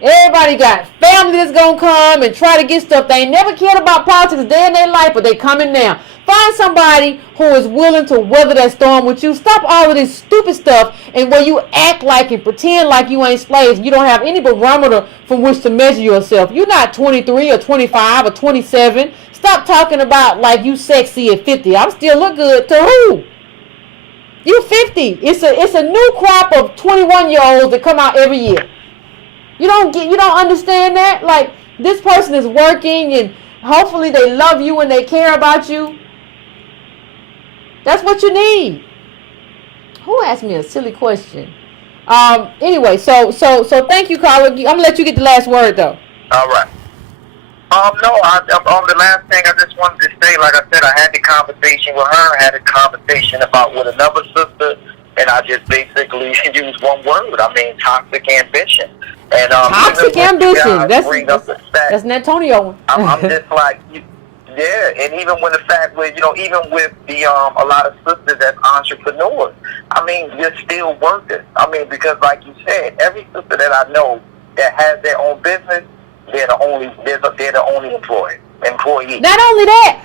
Everybody got family that's going to come and try to get stuff. They ain't never cared about politics a day in their life, but they coming now. Find somebody who is willing to weather that storm with you. Stop all of this stupid stuff and where you act like and pretend like you ain't slaves. You don't have any barometer from which to measure yourself. You're not 23 or 25 or 27. Stop talking about like you sexy at 50. I'm still look good to who? You 50. It's a new crop of 21-year-olds that come out every year. You don't understand that? Like, this person is working and hopefully they love you and they care about you. That's what you need. Who asked me a silly question? Anyway, so thank you, Carla. I'm gonna let you get the last word though. All right. The last thing I just wanted to say, like I said, I had the conversation with her. I had a conversation with another sister, and I just basically used one word. I mean, toxic ambition. And toxic ambition. That's an Antonio one. I'm just like, yeah. And even when the fact with, even with the a lot of sisters as entrepreneurs, I mean, you're still working. I mean, because like you said, every sister that I know that has their own business, they're the only employee. Not only that,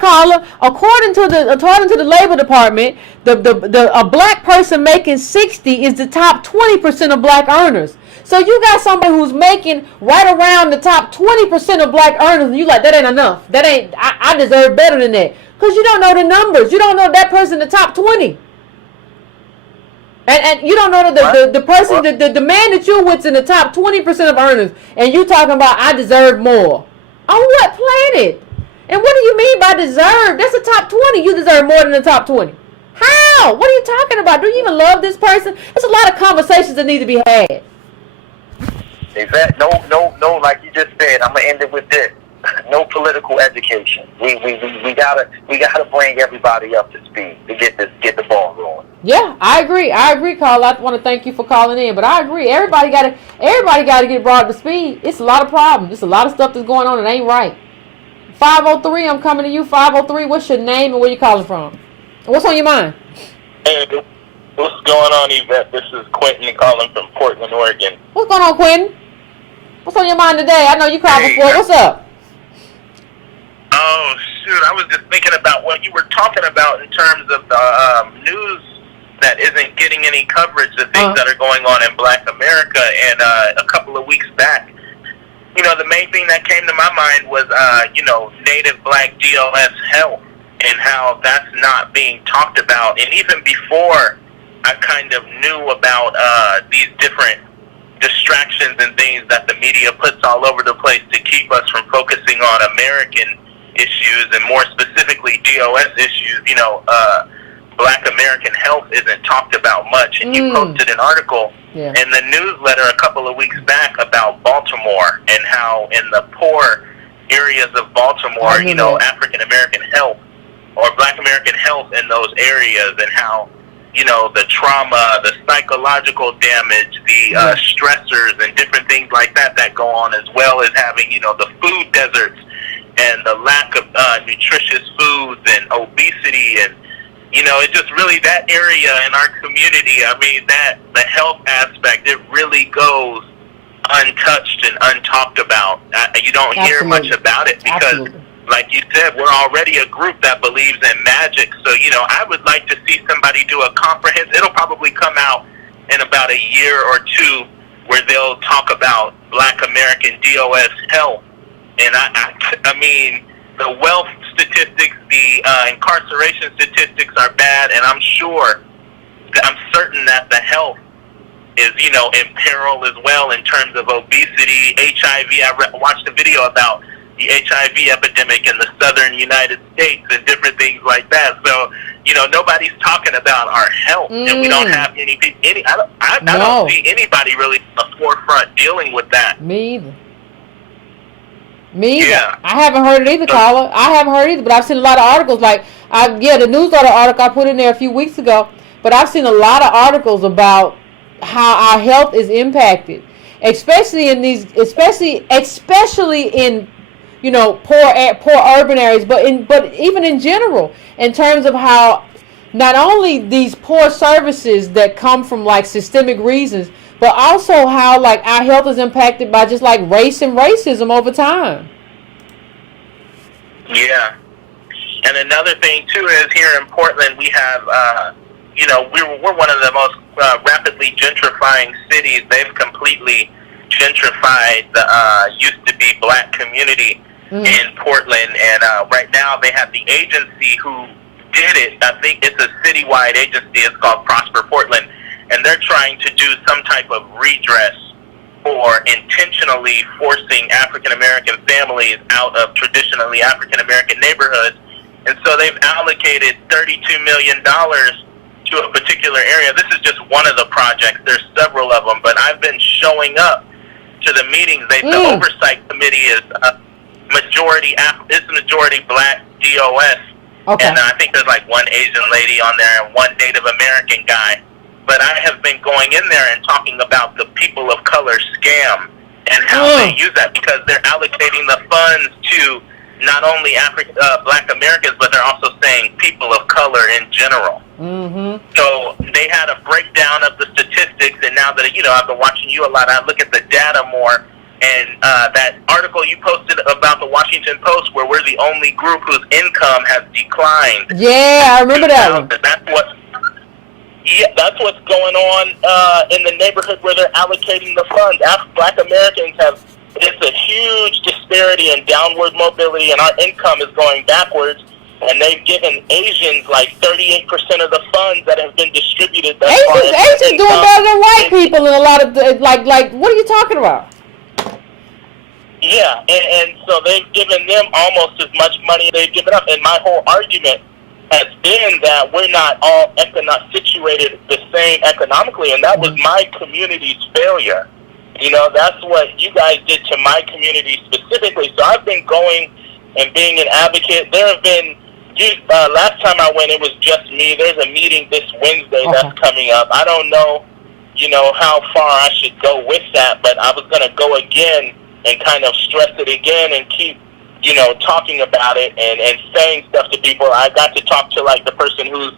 Carla. According to the Labor Department, a Black person making 60 is the top 20% of Black earners. So you got somebody who's making right around the top 20% of Black earners, and you like, that ain't enough. That ain't. I deserve better than that, because you don't know the numbers. You don't know that person in the top 20. And you don't know the person, the man that you're with's in the top 20% of earners, and you talking about I deserve more. On what planet? And what do you mean by deserve? That's the top 20. You deserve more than the top 20. How? What are you talking about? Do you even love this person? There's a lot of conversations that need to be had. Yvette, no, like you just said, I'm gonna end it with this. No political education. We gotta bring everybody up to speed to get the ball rolling. Yeah, I agree, Carl. I want to thank you for calling in, but I agree. Everybody gotta get brought up to speed. It's a lot of problems. It's a lot of stuff that's going on that ain't right. 503, I'm coming to you. 503, what's your name and where you calling from? What's on your mind? Hey, what's going on, Yvette? This is Quentin calling from Portland, Oregon. What's going on, Quentin? What's on your mind today? I know you called before. What's up? Oh, shoot. I was just thinking about what you were talking about in terms of the news that isn't getting any coverage, the things that are going on in Black America. And a couple of weeks back, the main thing that came to my mind was, Native Black DLS health and how that's not being talked about. And even before I kind of knew about these different distractions and things that the media puts all over the place to keep us from focusing on American issues and more specifically DOS issues, Black American health isn't talked about much. And you posted an article in the newsletter a couple of weeks back about Baltimore and how in the poor areas of Baltimore, you know, African American health or Black American health in those areas, and how, you know, the trauma, the psychological damage, the stressors and different things like that that go on, as well as having, you know, the food deserts and the lack of nutritious foods and obesity. And, you know, it just really, that area in our community, I mean, that the health aspect, it really goes untouched and untalked about. You don't hear much about it because, like you said, we're already a group that believes in magic. So, you know, I would like to see somebody do a comprehensive, it'll probably come out in about a year or two, where they'll talk about Black American DOS health. And I mean, the wealth statistics, the incarceration statistics are bad, and I'm certain that the health is, you know, in peril as well in terms of obesity, HIV. I watched a video about the HIV epidemic in the southern United States and different things like that. So, you know, nobody's talking about our health, and we don't have I don't see anybody really in the forefront dealing with that. Me either. Yeah. I haven't heard it either, caller. I haven't heard it either, but I've seen a lot of articles. Like, the newsletter article I put in there a few weeks ago, but I've seen a lot of articles about how our health is impacted, especially in you know, poor urban areas, but even in general, in terms of how not only these poor services that come from like systemic reasons, but also how like our health is impacted by just like race and racism over time. Yeah. And another thing too is here in Portland we have, you know, we're one of the most rapidly gentrifying cities. They've completely gentrified the used to be Black community in Portland, and right now they have the agency who did it. I think it's a citywide agency. It's called Prosper Portland, and they're trying to do some type of redress for intentionally forcing African American families out of traditionally African American neighborhoods. And so they've allocated $32 million to a particular area. This is just one of the projects. There's several of them, but I've been showing up to the meetings. The oversight committee is majority Black DOS, and I think there's like one Asian lady on there and one Native American guy. But I have been going in there and talking about the people of color scam and how they use that, because they're allocating the funds to not only Black Americans, but they're also saying people of color in general. So they had a breakdown of the statistics, and now that, you know, I've been watching you a lot, I look at the data more. And that article you posted about the Washington Post, where we're the only group whose income has declined. Yeah, I remember that one. That's what's going on in the neighborhood where they're allocating the funds. Black Americans it's a huge disparity and downward mobility, and our income is going backwards. And they've given Asians like 38% of the funds that have been distributed thus far. Asians doing better than white people in a lot of like. What are you talking about? Yeah, and so they've given them almost as much money they've given up. And my whole argument has been that we're not all situated the same economically, and that was my community's failure. You know, that's what you guys did to my community specifically. So I've been going and being an advocate. There have been, last time I went, it was just me. There's a meeting this Wednesday that's coming up. I don't know, you know, how far I should go with that, but I was going to go again and kind of stress it again and keep, you know, talking about it and saying stuff to people. I got to talk to, like, the person who's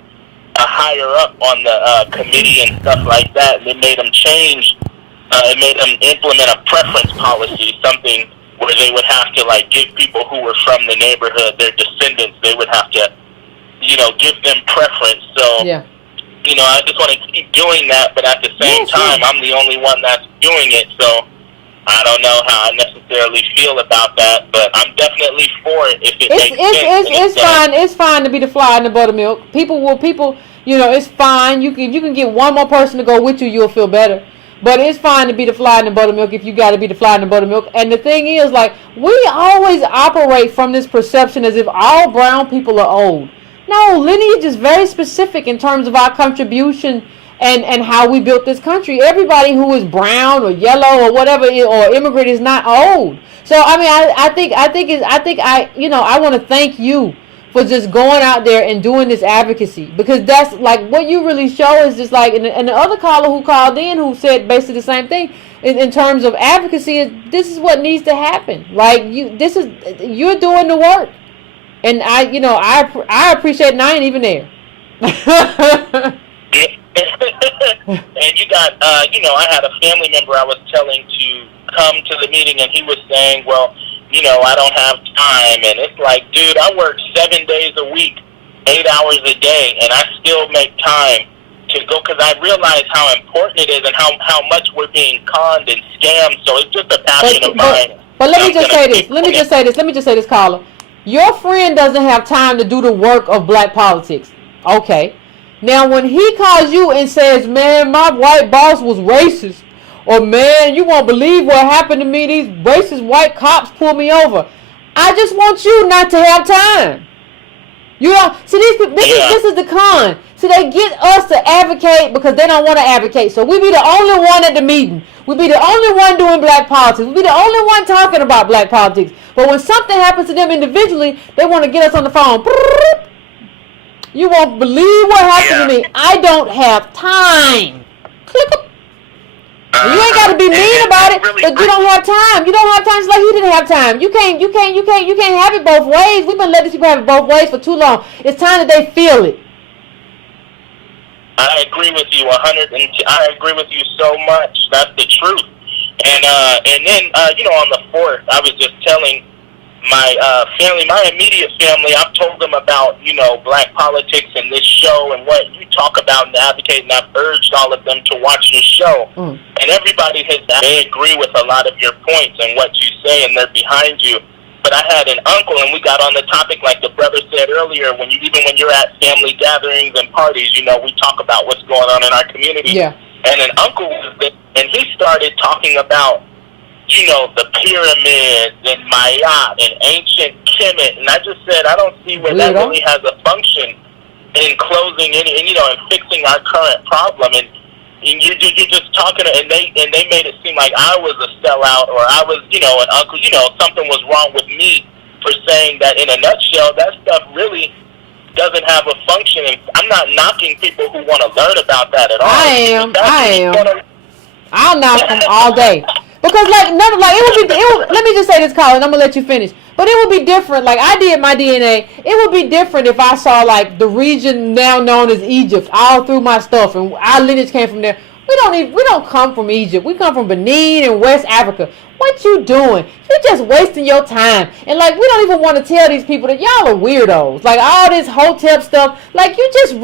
higher up on the committee and stuff like that, and it made them change. It made them implement a preference policy, something where they would have to, like, give people who were from the neighborhood, their descendants, they would have to, you know, give them preference. So, you know, I just want to keep doing that, but at the same time, I'm the only one that's doing it, so I don't know how I necessarily feel about that, but I'm definitely for it if it makes sense. It's fine. It's fine to be the fly in the buttermilk. People, you know, it's fine. You can get one more person to go with you, you'll feel better. But it's fine to be the fly in the buttermilk if you got to be the fly in the buttermilk. And the thing is, like, we always operate from this perception as if all brown people are old. No, lineage is very specific in terms of our contribution and how we built this country. Everybody who is brown or yellow or whatever or immigrant is not old. So I mean, I want to thank you for just going out there and doing this advocacy, because that's like what you really show is just like, and the other caller who called in who said basically the same thing in terms of advocacy is this is what needs to happen. Like you're doing the work, and I appreciate it, and I ain't even there. And you got, I had a family member I was telling to come to the meeting, and he was saying, well, I don't have time. And it's like, dude, I work 7 days a week, 8 hours a day, and I still make time to go because I realize how important it is and how much we're being conned and scammed. So it's just a passion of mine. But let me just say this, caller. Your friend doesn't have time to do the work of black politics. Okay. Now, when he calls you and says, man, my white boss was racist, or man, you won't believe what happened to me, these racist white cops pulled me over, I just want you not to have time. You know, see, this is the con. See, they get us to advocate because they don't want to advocate. So we be the only one at the meeting. We be the only one doing black politics. We be the only one talking about black politics. But when something happens to them individually, they want to get us on the phone. You won't believe what happened to me. I don't have time. Click. You ain't got to be mean about it, but you don't have time. You don't have time. It's like he didn't have time. You can't have it both ways. We've been letting these people have it both ways for too long. It's time that they feel it. I agree with you 100, and I agree with you so much. That's the truth. And then on the 4th, I was just telling my family, my immediate family, I've told them about, black politics and this show and what you talk about and advocate, and I've urged all of them to watch your show. And everybody they agree with a lot of your points and what you say, and they're behind you. But I had an uncle, and we got on the topic, like the brother said earlier, when you're at family gatherings and parties, we talk about what's going on in our community. Yeah. And an uncle was there, and he started talking about, the pyramids and Mayat and ancient Kemet, and I just said, I don't see where that really has a function in closing any, and fixing our current problem. And you're just talking, and they made it seem like I was a sellout, or I was, an uncle, something was wrong with me for saying that. In a nutshell, that stuff really doesn't have a function, and I'm not knocking people who want to learn about that at all. I am. I'll knock them all day. Because let me just say this, Colin, I'm gonna let you finish. But it would be different. Like I did my DNA, it would be different if I saw like the region now known as Egypt all through my stuff, and our lineage came from there. We don't come from Egypt. We come from Benin and West Africa. What you doing? You're just wasting your time. And like we don't even want to tell these people that y'all are weirdos. Like all this Hotep stuff. Like you're just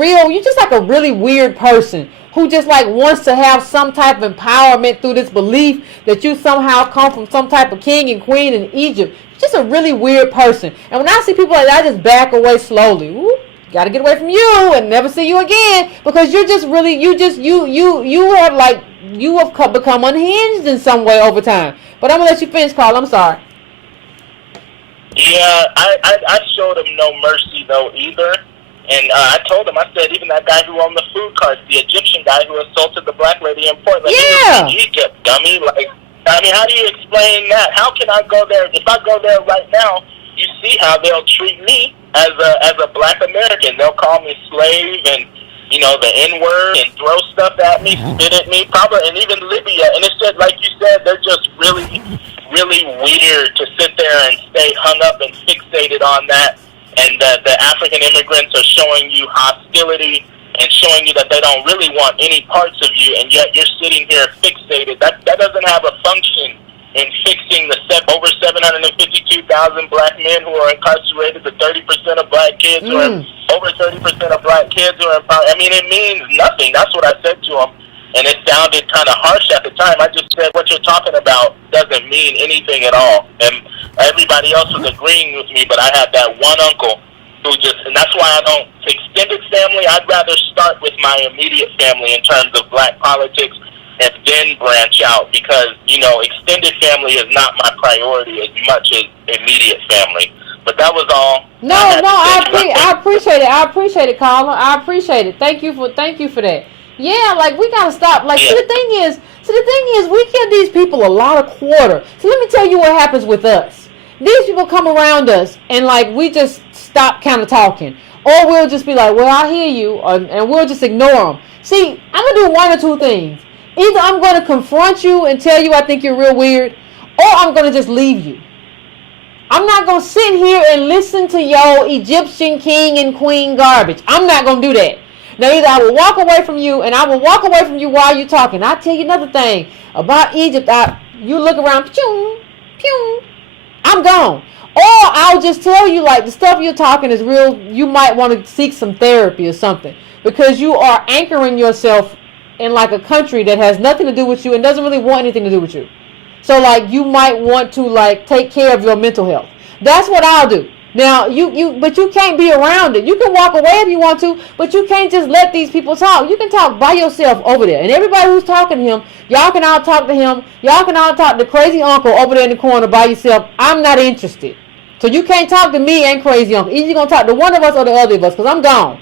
like a really weird person who just like wants to have some type of empowerment through this belief that you somehow come from some type of king and queen in Egypt. You're just a really weird person. And when I see people like that, I just back away slowly. Whoop, gotta get away from you and never see you again, because you're just really you have become unhinged in some way over time. But I'm gonna let you finish, Carl. I'm sorry. Yeah, I showed him no mercy though either. And I told him, I said, even that guy who owned the food carts, the Egyptian guy who assaulted the black lady in Portland, he was in Egypt, dummy. Like, I mean, how do you explain that? How can I go there? If I go there right now, you see how they'll treat me as a black American. They'll call me slave and, the N-word, and throw stuff at me, spit at me, probably, and even Libya. And it's just, like you said, they're just really, really weird to sit there and stay hung up and fixated on that. And the African immigrants are showing you hostility and showing you that they don't really want any parts of you, and yet you're sitting here fixated. That doesn't have a function in fixing the over 752,000 black men who are incarcerated, the 30% of black kids who are over 30% of black kids who are in power. I mean, it means nothing. That's what I said to him, and it sounded kind of harsh at the time. I just said, what you're talking about doesn't mean anything at all. And everybody else was agreeing with me, but I had that one uncle who and that's why I don't, extended family, I'd rather start with my immediate family in terms of black politics and then branch out, because, extended family is not my priority as much as immediate family. But that was all. No, I appreciate it. I appreciate it, Carla. I appreciate it. Thank you for that. Yeah, like we gotta stop. Like, see, the thing is, we give these people a lot of quarter. So let me tell you what happens with us. These people come around us, and like we just stop kind of talking, or we'll just be like, "Well, I hear you," and we'll just ignore them. See, I'm gonna do one or two things. Either I'm gonna confront you and tell you I think you're real weird, or I'm gonna just leave you. I'm not going to sit here and listen to your Egyptian king and queen garbage. I'm not going to do that. Now, either I will walk away from you, and I will walk away from you while you're talking. I'll tell you another thing about Egypt. You look around, pew, pew, I'm gone. Or I'll just tell you, like, the stuff you're talking is real. You might want to seek some therapy or something, because you are anchoring yourself in, like, a country that has nothing to do with you and doesn't really want anything to do with you. So, like, you might want to, like, take care of your mental health. That's what I'll do. Now, but you can't be around it. You can walk away if you want to, but you can't just let these people talk. You can talk by yourself over there. And everybody who's talking to him, y'all can all talk to him. Y'all can all talk to crazy uncle over there in the corner by yourself. I'm not interested. So you can't talk to me and crazy uncle. Either you're going to talk to one of us or the other of us, because I'm gone.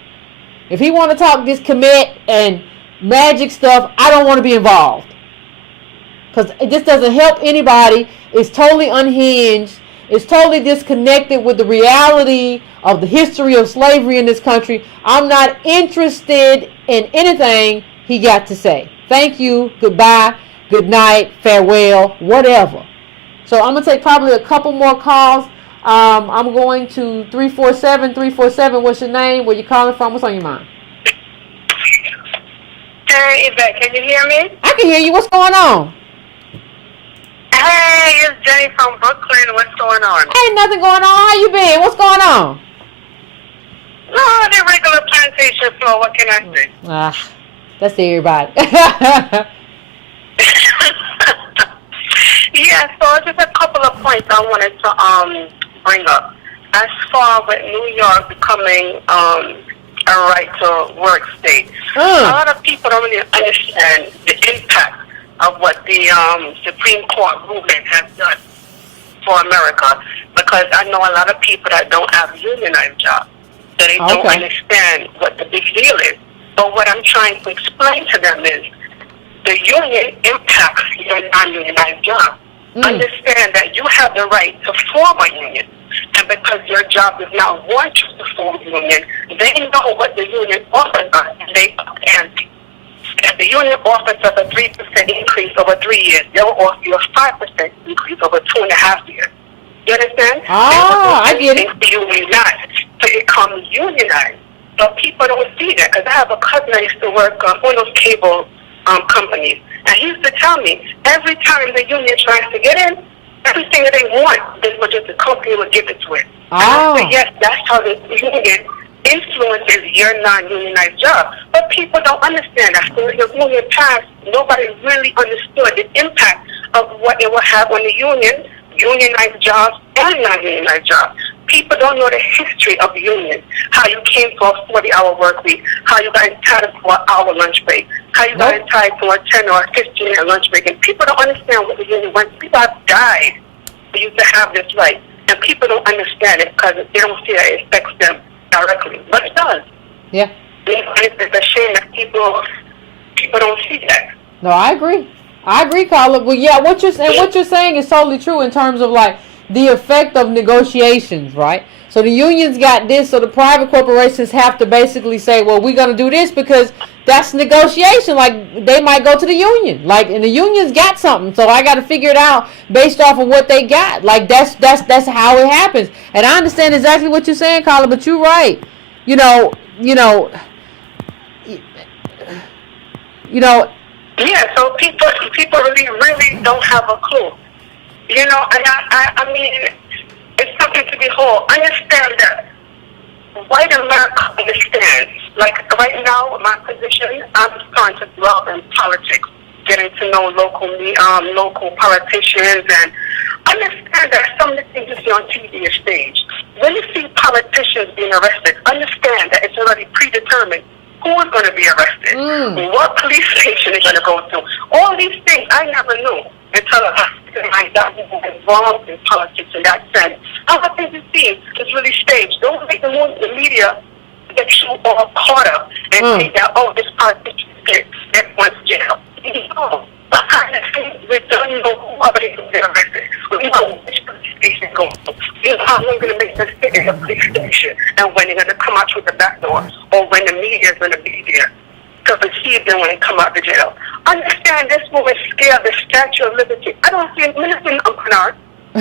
If he want to talk this Kemet and magic stuff, I don't want to be involved. Because this doesn't help anybody. It's totally unhinged. It's totally disconnected with the reality of the history of slavery in this country. I'm not interested in anything he got to say. Thank you, goodbye, good night, farewell, whatever. So I'm going to take probably a couple more calls. I'm going to 347. What's your name? Where you calling from? What's on your mind? Hey, Yvette, can you hear me? I can hear you. What's going on? Hey, it's Jenny from Brooklyn. What's going on? Ain't nothing going on. How you been? What's going on? No, the regular plantation floor. What can I say? That's everybody. Yeah, so just a couple of points I wanted to bring up. As far with New York becoming a right-to-work state, a lot of people don't really understand the impact of what the Supreme Court ruling has done for America, because I know a lot of people that don't have unionized jobs, so they don't understand what the big deal is. But what I'm trying to explain to them is the union impacts your non-unionized job. Understand that you have the right to form a union, and because your job does not want you to form a union, they know what the union offers us, and they ante. If the union offers us a 3% increase over 3 years, they'll offer you a 5% increase over 2.5 years. You understand? I get it. The union not to become unionized. But people don't see that, because I have a cousin that used to work on one of those cable companies, and he used to tell me every time the union tries to get in, everything that they want, the company would give it to it. And I said, yes, that's how the union influences your non-unionized job. But people don't understand that. So the union passed, nobody really understood the impact of what it will have on the union, unionized jobs, and non-unionized jobs. People don't know the history of unions, how you came to a 40-hour work week, how you got entitled to an hour lunch break, how you got entitled to a 10 or 15-minute lunch break. And people don't understand what the union wants. People have died for you to have this right. And people don't understand it because they don't see that it affects them directly. But it does. Yeah. It's a shame that people don't see that. No, I agree, Carla. Well, yeah, what you're saying is totally true in terms of like the effect of negotiations, right? So the unions got this, so the private corporations have to basically say, well, we're going to do this because that's negotiation. Like, they might go to the union. Like, and the unions got something, so I got to figure it out based off of what they got. Like, that's how it happens. And I understand exactly what you're saying, Carla, but you're right. You know. Yeah, so people really don't have a clue. You know, and I mean, it's something to behold. Understand that white America understands. Like right now, my position, I'm starting to dwell in politics, getting to know local politicians, and understand that some of the things you see on TV is staged. When you see politicians being arrested, understand that it's already predetermined who is going to be arrested, what police station they're going to go to. All these things I never knew until mind that we were involved in politics in that sense. Our advocacy is really staged. Don't make the media get you all caught up and think that, oh, this politician is everyone's jail. No. Behind the scenes, we don't know who are going to get arrested. We know which police station goes. We know how we're going to make mistakes in the police station and when they're going to come out through the back door or when the media is going to be there to receive them when they come out of jail. Understand this woman scared the Statue of Liberty. I don't see anything on Bernard.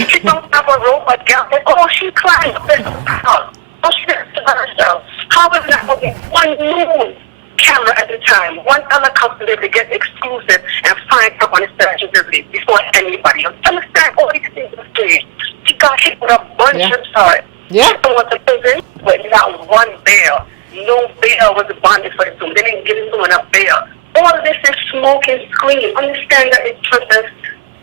She don't have a rope or galley. Oh, she climbed up this house. Oh, she did it to herself. How was that with one news camera at the time, one helicopter to get exclusive and find her on the Statue of Liberty before anybody else? Understand all these things are staged. She got hit with a bunch of charges. Yeah. She went to prison with not one bail. No bail was bonded for the two. They didn't give anyone a bail. All of this is smoke and screen. Understand that it's just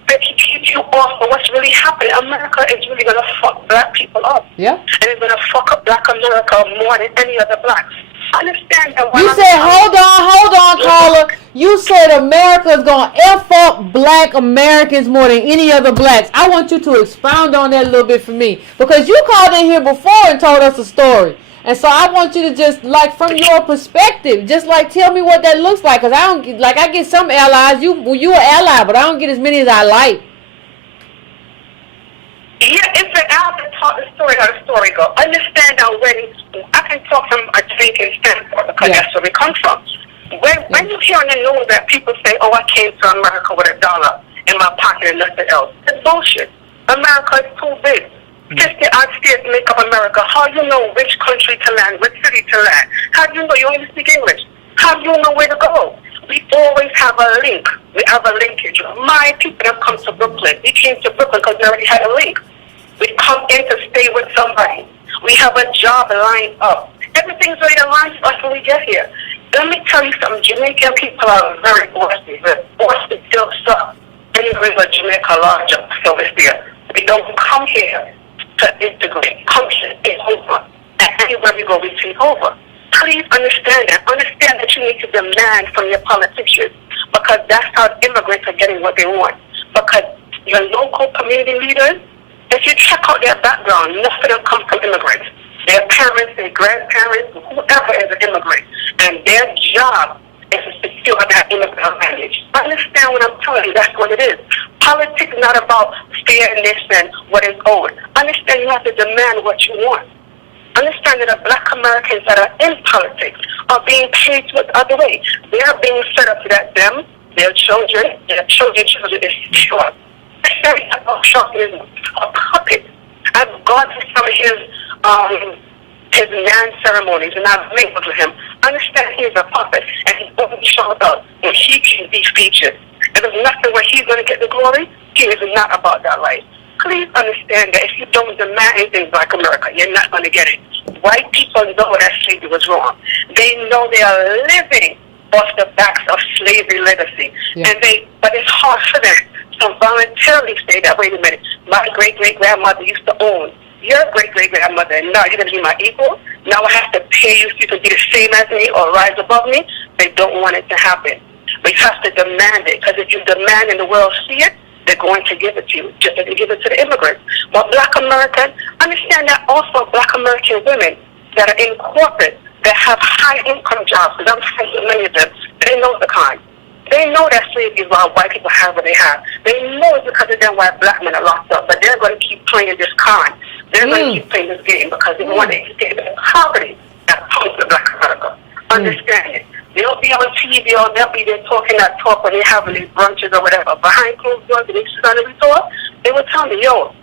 to keep you off of what's really happening. America is really going to fuck black people up. Yeah. And it's going to fuck up black America more than any other blacks. Understand that. You said, hold on, caller. You said America's going to F up black Americans more than any other blacks. I want you to expound on that a little bit for me. Because you called in here before and told us a story. And so I want you to just, like, from your perspective, just, like, tell me what that looks like. Because I don't, like, I get some allies. You an ally, but I don't get as many as I like. Yeah, it's an hour to talk the story, how the story goes. Understand that when I can talk from a Jamaican standpoint because that's where we come from. When you hear on the news that people say, oh, I came to America with $1 in my pocket and nothing else, it's bullshit. America is too big. 50 odd states make up America. How do you know which country to land, which city to land? How do you know you only speak English? How do you know where to go? We always have a link. We have a linkage. My people have come to Brooklyn. We came to Brooklyn because we already had a link. We come in to stay with somebody. We have a job lined up. Everything's already aligned for us when we get here. Let me tell you something. Jamaican people are very bossy. We're bossy still suck. Anyway, but Jamaica larger, so it's there. We don't come here to integrate. Come here, take over. And anywhere we go, we take over. Please understand that. Understand that you need to demand from your politicians because that's how immigrants are getting what they want. Because your local community leaders, if you check out their background, most of them come from immigrants. Their parents, their grandparents, whoever is an immigrant. And their job is to secure that immigrant advantage. Understand what I'm telling you, that's what it is. Politics is not about fairness and what is owed. Understand you have to demand what you want. Understand that the black Americans that are in politics are being paid with other way. They are being set up so that them, their children is secure. That's very shocking, isn't it? A puppet. I've gone to some of his man ceremonies and I've mingled with him. Understand he's a puppet and he only shows up when he can be featured. And there's nothing where he's going to get the glory. He is not about that life. Please understand that if you don't demand anything like America, you're not going to get it. White people know that slavery was wrong. They know they are living off the backs of slavery legacy. Yeah. But it's hard for them to voluntarily say that, wait a minute, my great-great-grandmother used to own your great-great-grandmother, and now you're going to be my equal? Now I have to pay you so you can be the same as me or rise above me? They don't want it to happen. But you have to demand it, because if you demand and the world see it, they're going to give it to you, just as they give it to the immigrants. But black Americans, understand that also black American women that are in corporate, that have high income jobs, because I'm friends with many of them, they know the kind. They know that slavery is why white people have what they have. They know it's because of them why black men are locked up, but they're going to keep playing this con. They're going to keep playing this game because they want to escape the poverty that comes to black America. Understand it. They'll be on TV or they'll be there talking that talk when they're having these brunches or whatever. Behind closed doors, and they sit on the resort, they will tell me, yo,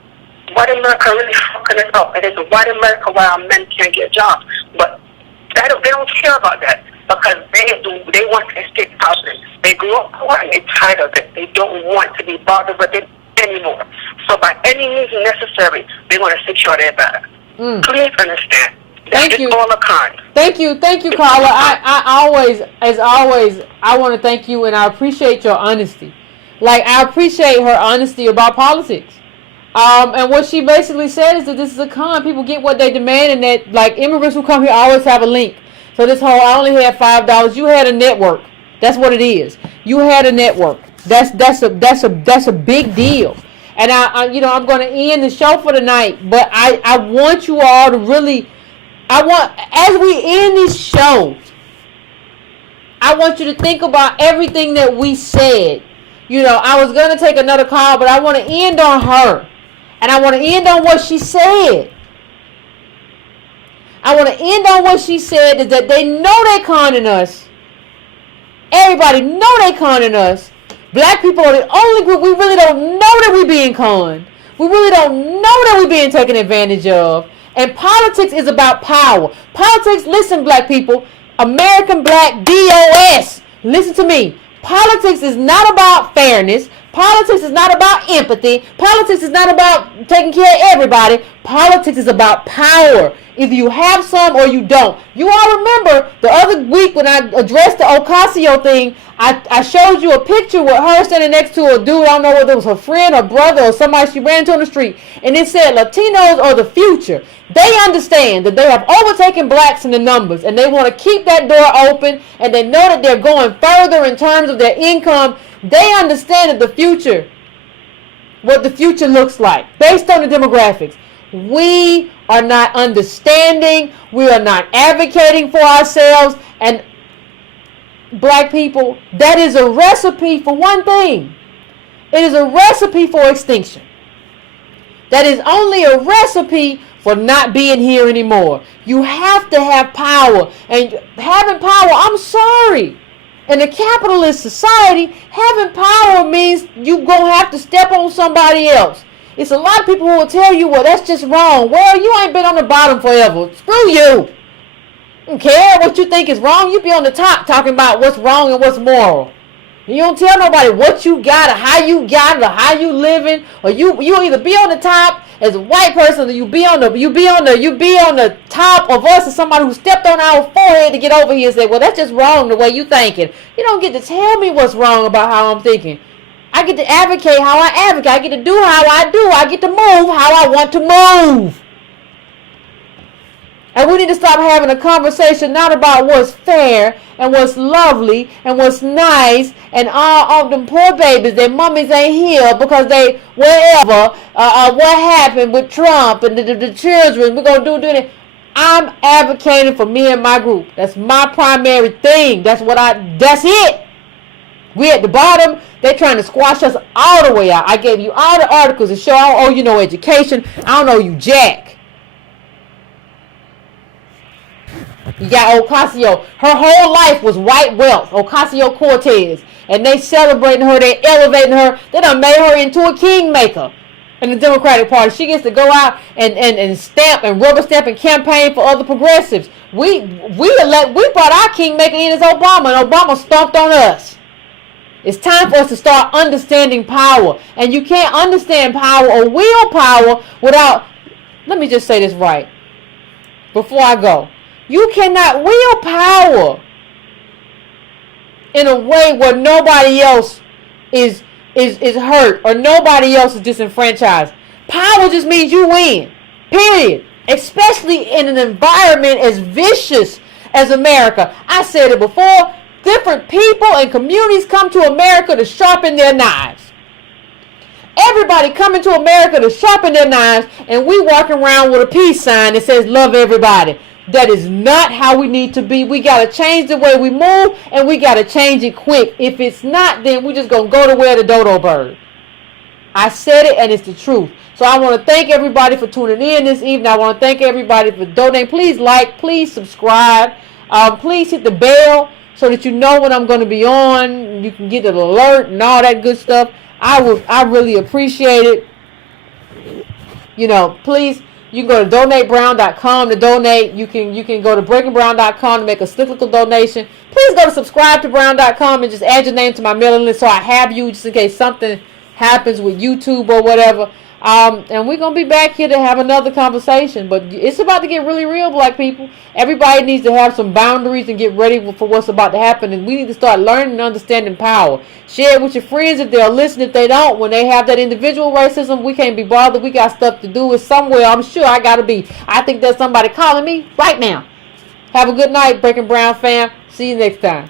white America really fucking us up. And it's white America why our men can't get jobs. But they don't care about that because they want to escape poverty. They grew up poor and they're tired of it. They don't want to be bothered with it anymore. So by any means necessary, they want to secure their back. Please understand. Thank you. All a kind. Thank you, caller. As always, I want to thank you, and I appreciate your honesty. Like, I appreciate her honesty about politics. And what she basically said is that this is a con. People get what they demand, and that, like, immigrants who come here always have a link. So this whole, I only had $5. You had a network. That's what it is. You had a network. That's a big deal. And I'm going to end the show for tonight. But I want you all to really, as we end this show, I want you to think about everything that we said. I was going to take another call, but I want to end on her. And I want to end on what she said. I want to end on what she said, is that they know they conning us. Everybody know they conning us. Black people are the only group we really don't know that we being conned. We really don't know that we being taken advantage of. And politics is about power. Politics, listen, black people, American Black DOS, listen to me. Politics is not about fairness. Politics is not about empathy. Politics is not about taking care of everybody. Politics is about power. Either you have some or you don't. You all remember the other week when I addressed the Ocasio thing, I showed you a picture with her standing next to a dude. I don't know whether it was her friend or brother or somebody she ran into on the street. And it said Latinos are the future. They understand that they have overtaken blacks in the numbers, and they want to keep that door open, and they know that they're going further in terms of their income. They understand that the future, what the future looks like based on the demographics. We are not understanding. We are not advocating for ourselves. And black people, that is a recipe for one thing. It is a recipe for extinction. That is only a recipe for not being here anymore. You have to have power. And having power, I'm sorry, in a capitalist society, having power means you're going to have to step on somebody else. It's a lot of people who will tell you, well, that's just wrong. Well, you ain't been on the bottom forever. Screw you. Don't care what you think is wrong. You be on the top talking about what's wrong and what's moral. You don't tell nobody what you got or how you got it or how you living. Or you either be on the top as a white person, or you be on the top of us as somebody who stepped on our forehead to get over here and say, well, that's just wrong the way you thinking. You don't get to tell me what's wrong about how I'm thinking. I get to advocate how I advocate. I get to do how I do. I get to move how I want to move. And we need to stop having a conversation not about what's fair and what's lovely and what's nice and all of them poor babies, their mummies ain't here because they whatever, what happened with Trump and the children, we're going to do it. I'm advocating for me and my group. That's my primary thing. That's it. We at the bottom, they're trying to squash us all the way out. I gave you all the articles to show I don't owe you no education. I don't owe you jack. You got Ocasio. Her whole life was white wealth. Ocasio-Cortez. And they celebrating her. They elevating her. They done made her into a kingmaker in the Democratic Party. She gets to go out and stamp and rubber stamp and campaign for other progressives. We brought our kingmaker in as Obama, and Obama stomped on us. It's time for us to start understanding power. And you can't understand power or willpower without, let me just say this right before I go. You cannot will power in a way where nobody else is hurt or nobody else is disenfranchised. Power just means you win. Period. Especially in an environment as vicious as America. I said it before. Different people and communities come to America to sharpen their knives. Everybody coming to America to sharpen their knives, and we walking around with a peace sign that says love everybody. That is not how we need to be. We got to change the way we move, and we got to change it quick. If it's not, then we're just going to go to where the dodo bird. I said it, and it's the truth. So I want to thank everybody for tuning in this evening. I want to thank everybody for donating. Please like, please subscribe. Please hit the bell so that you know when I'm going to be on. You can get an alert and all that good stuff. I really appreciate it. You know, please, you can go to donatebrown.com to donate. You can go to breakingbrown.com to make a cyclical donation. Please go to subscribe to brown.com and just add your name to my mailing list so I have you just in case something happens with YouTube or whatever. And we're going to be back here to have another conversation. But it's about to get really real, black people. Everybody needs to have some boundaries and get ready for what's about to happen. And we need to start learning and understanding power. Share it with your friends if they'll listen. If they don't, when they have that individual racism, we can't be bothered. We got stuff to do. It's somewhere. I'm sure I got to be. I think there's somebody calling me right now. Have a good night, Breaking Brown fam. See you next time.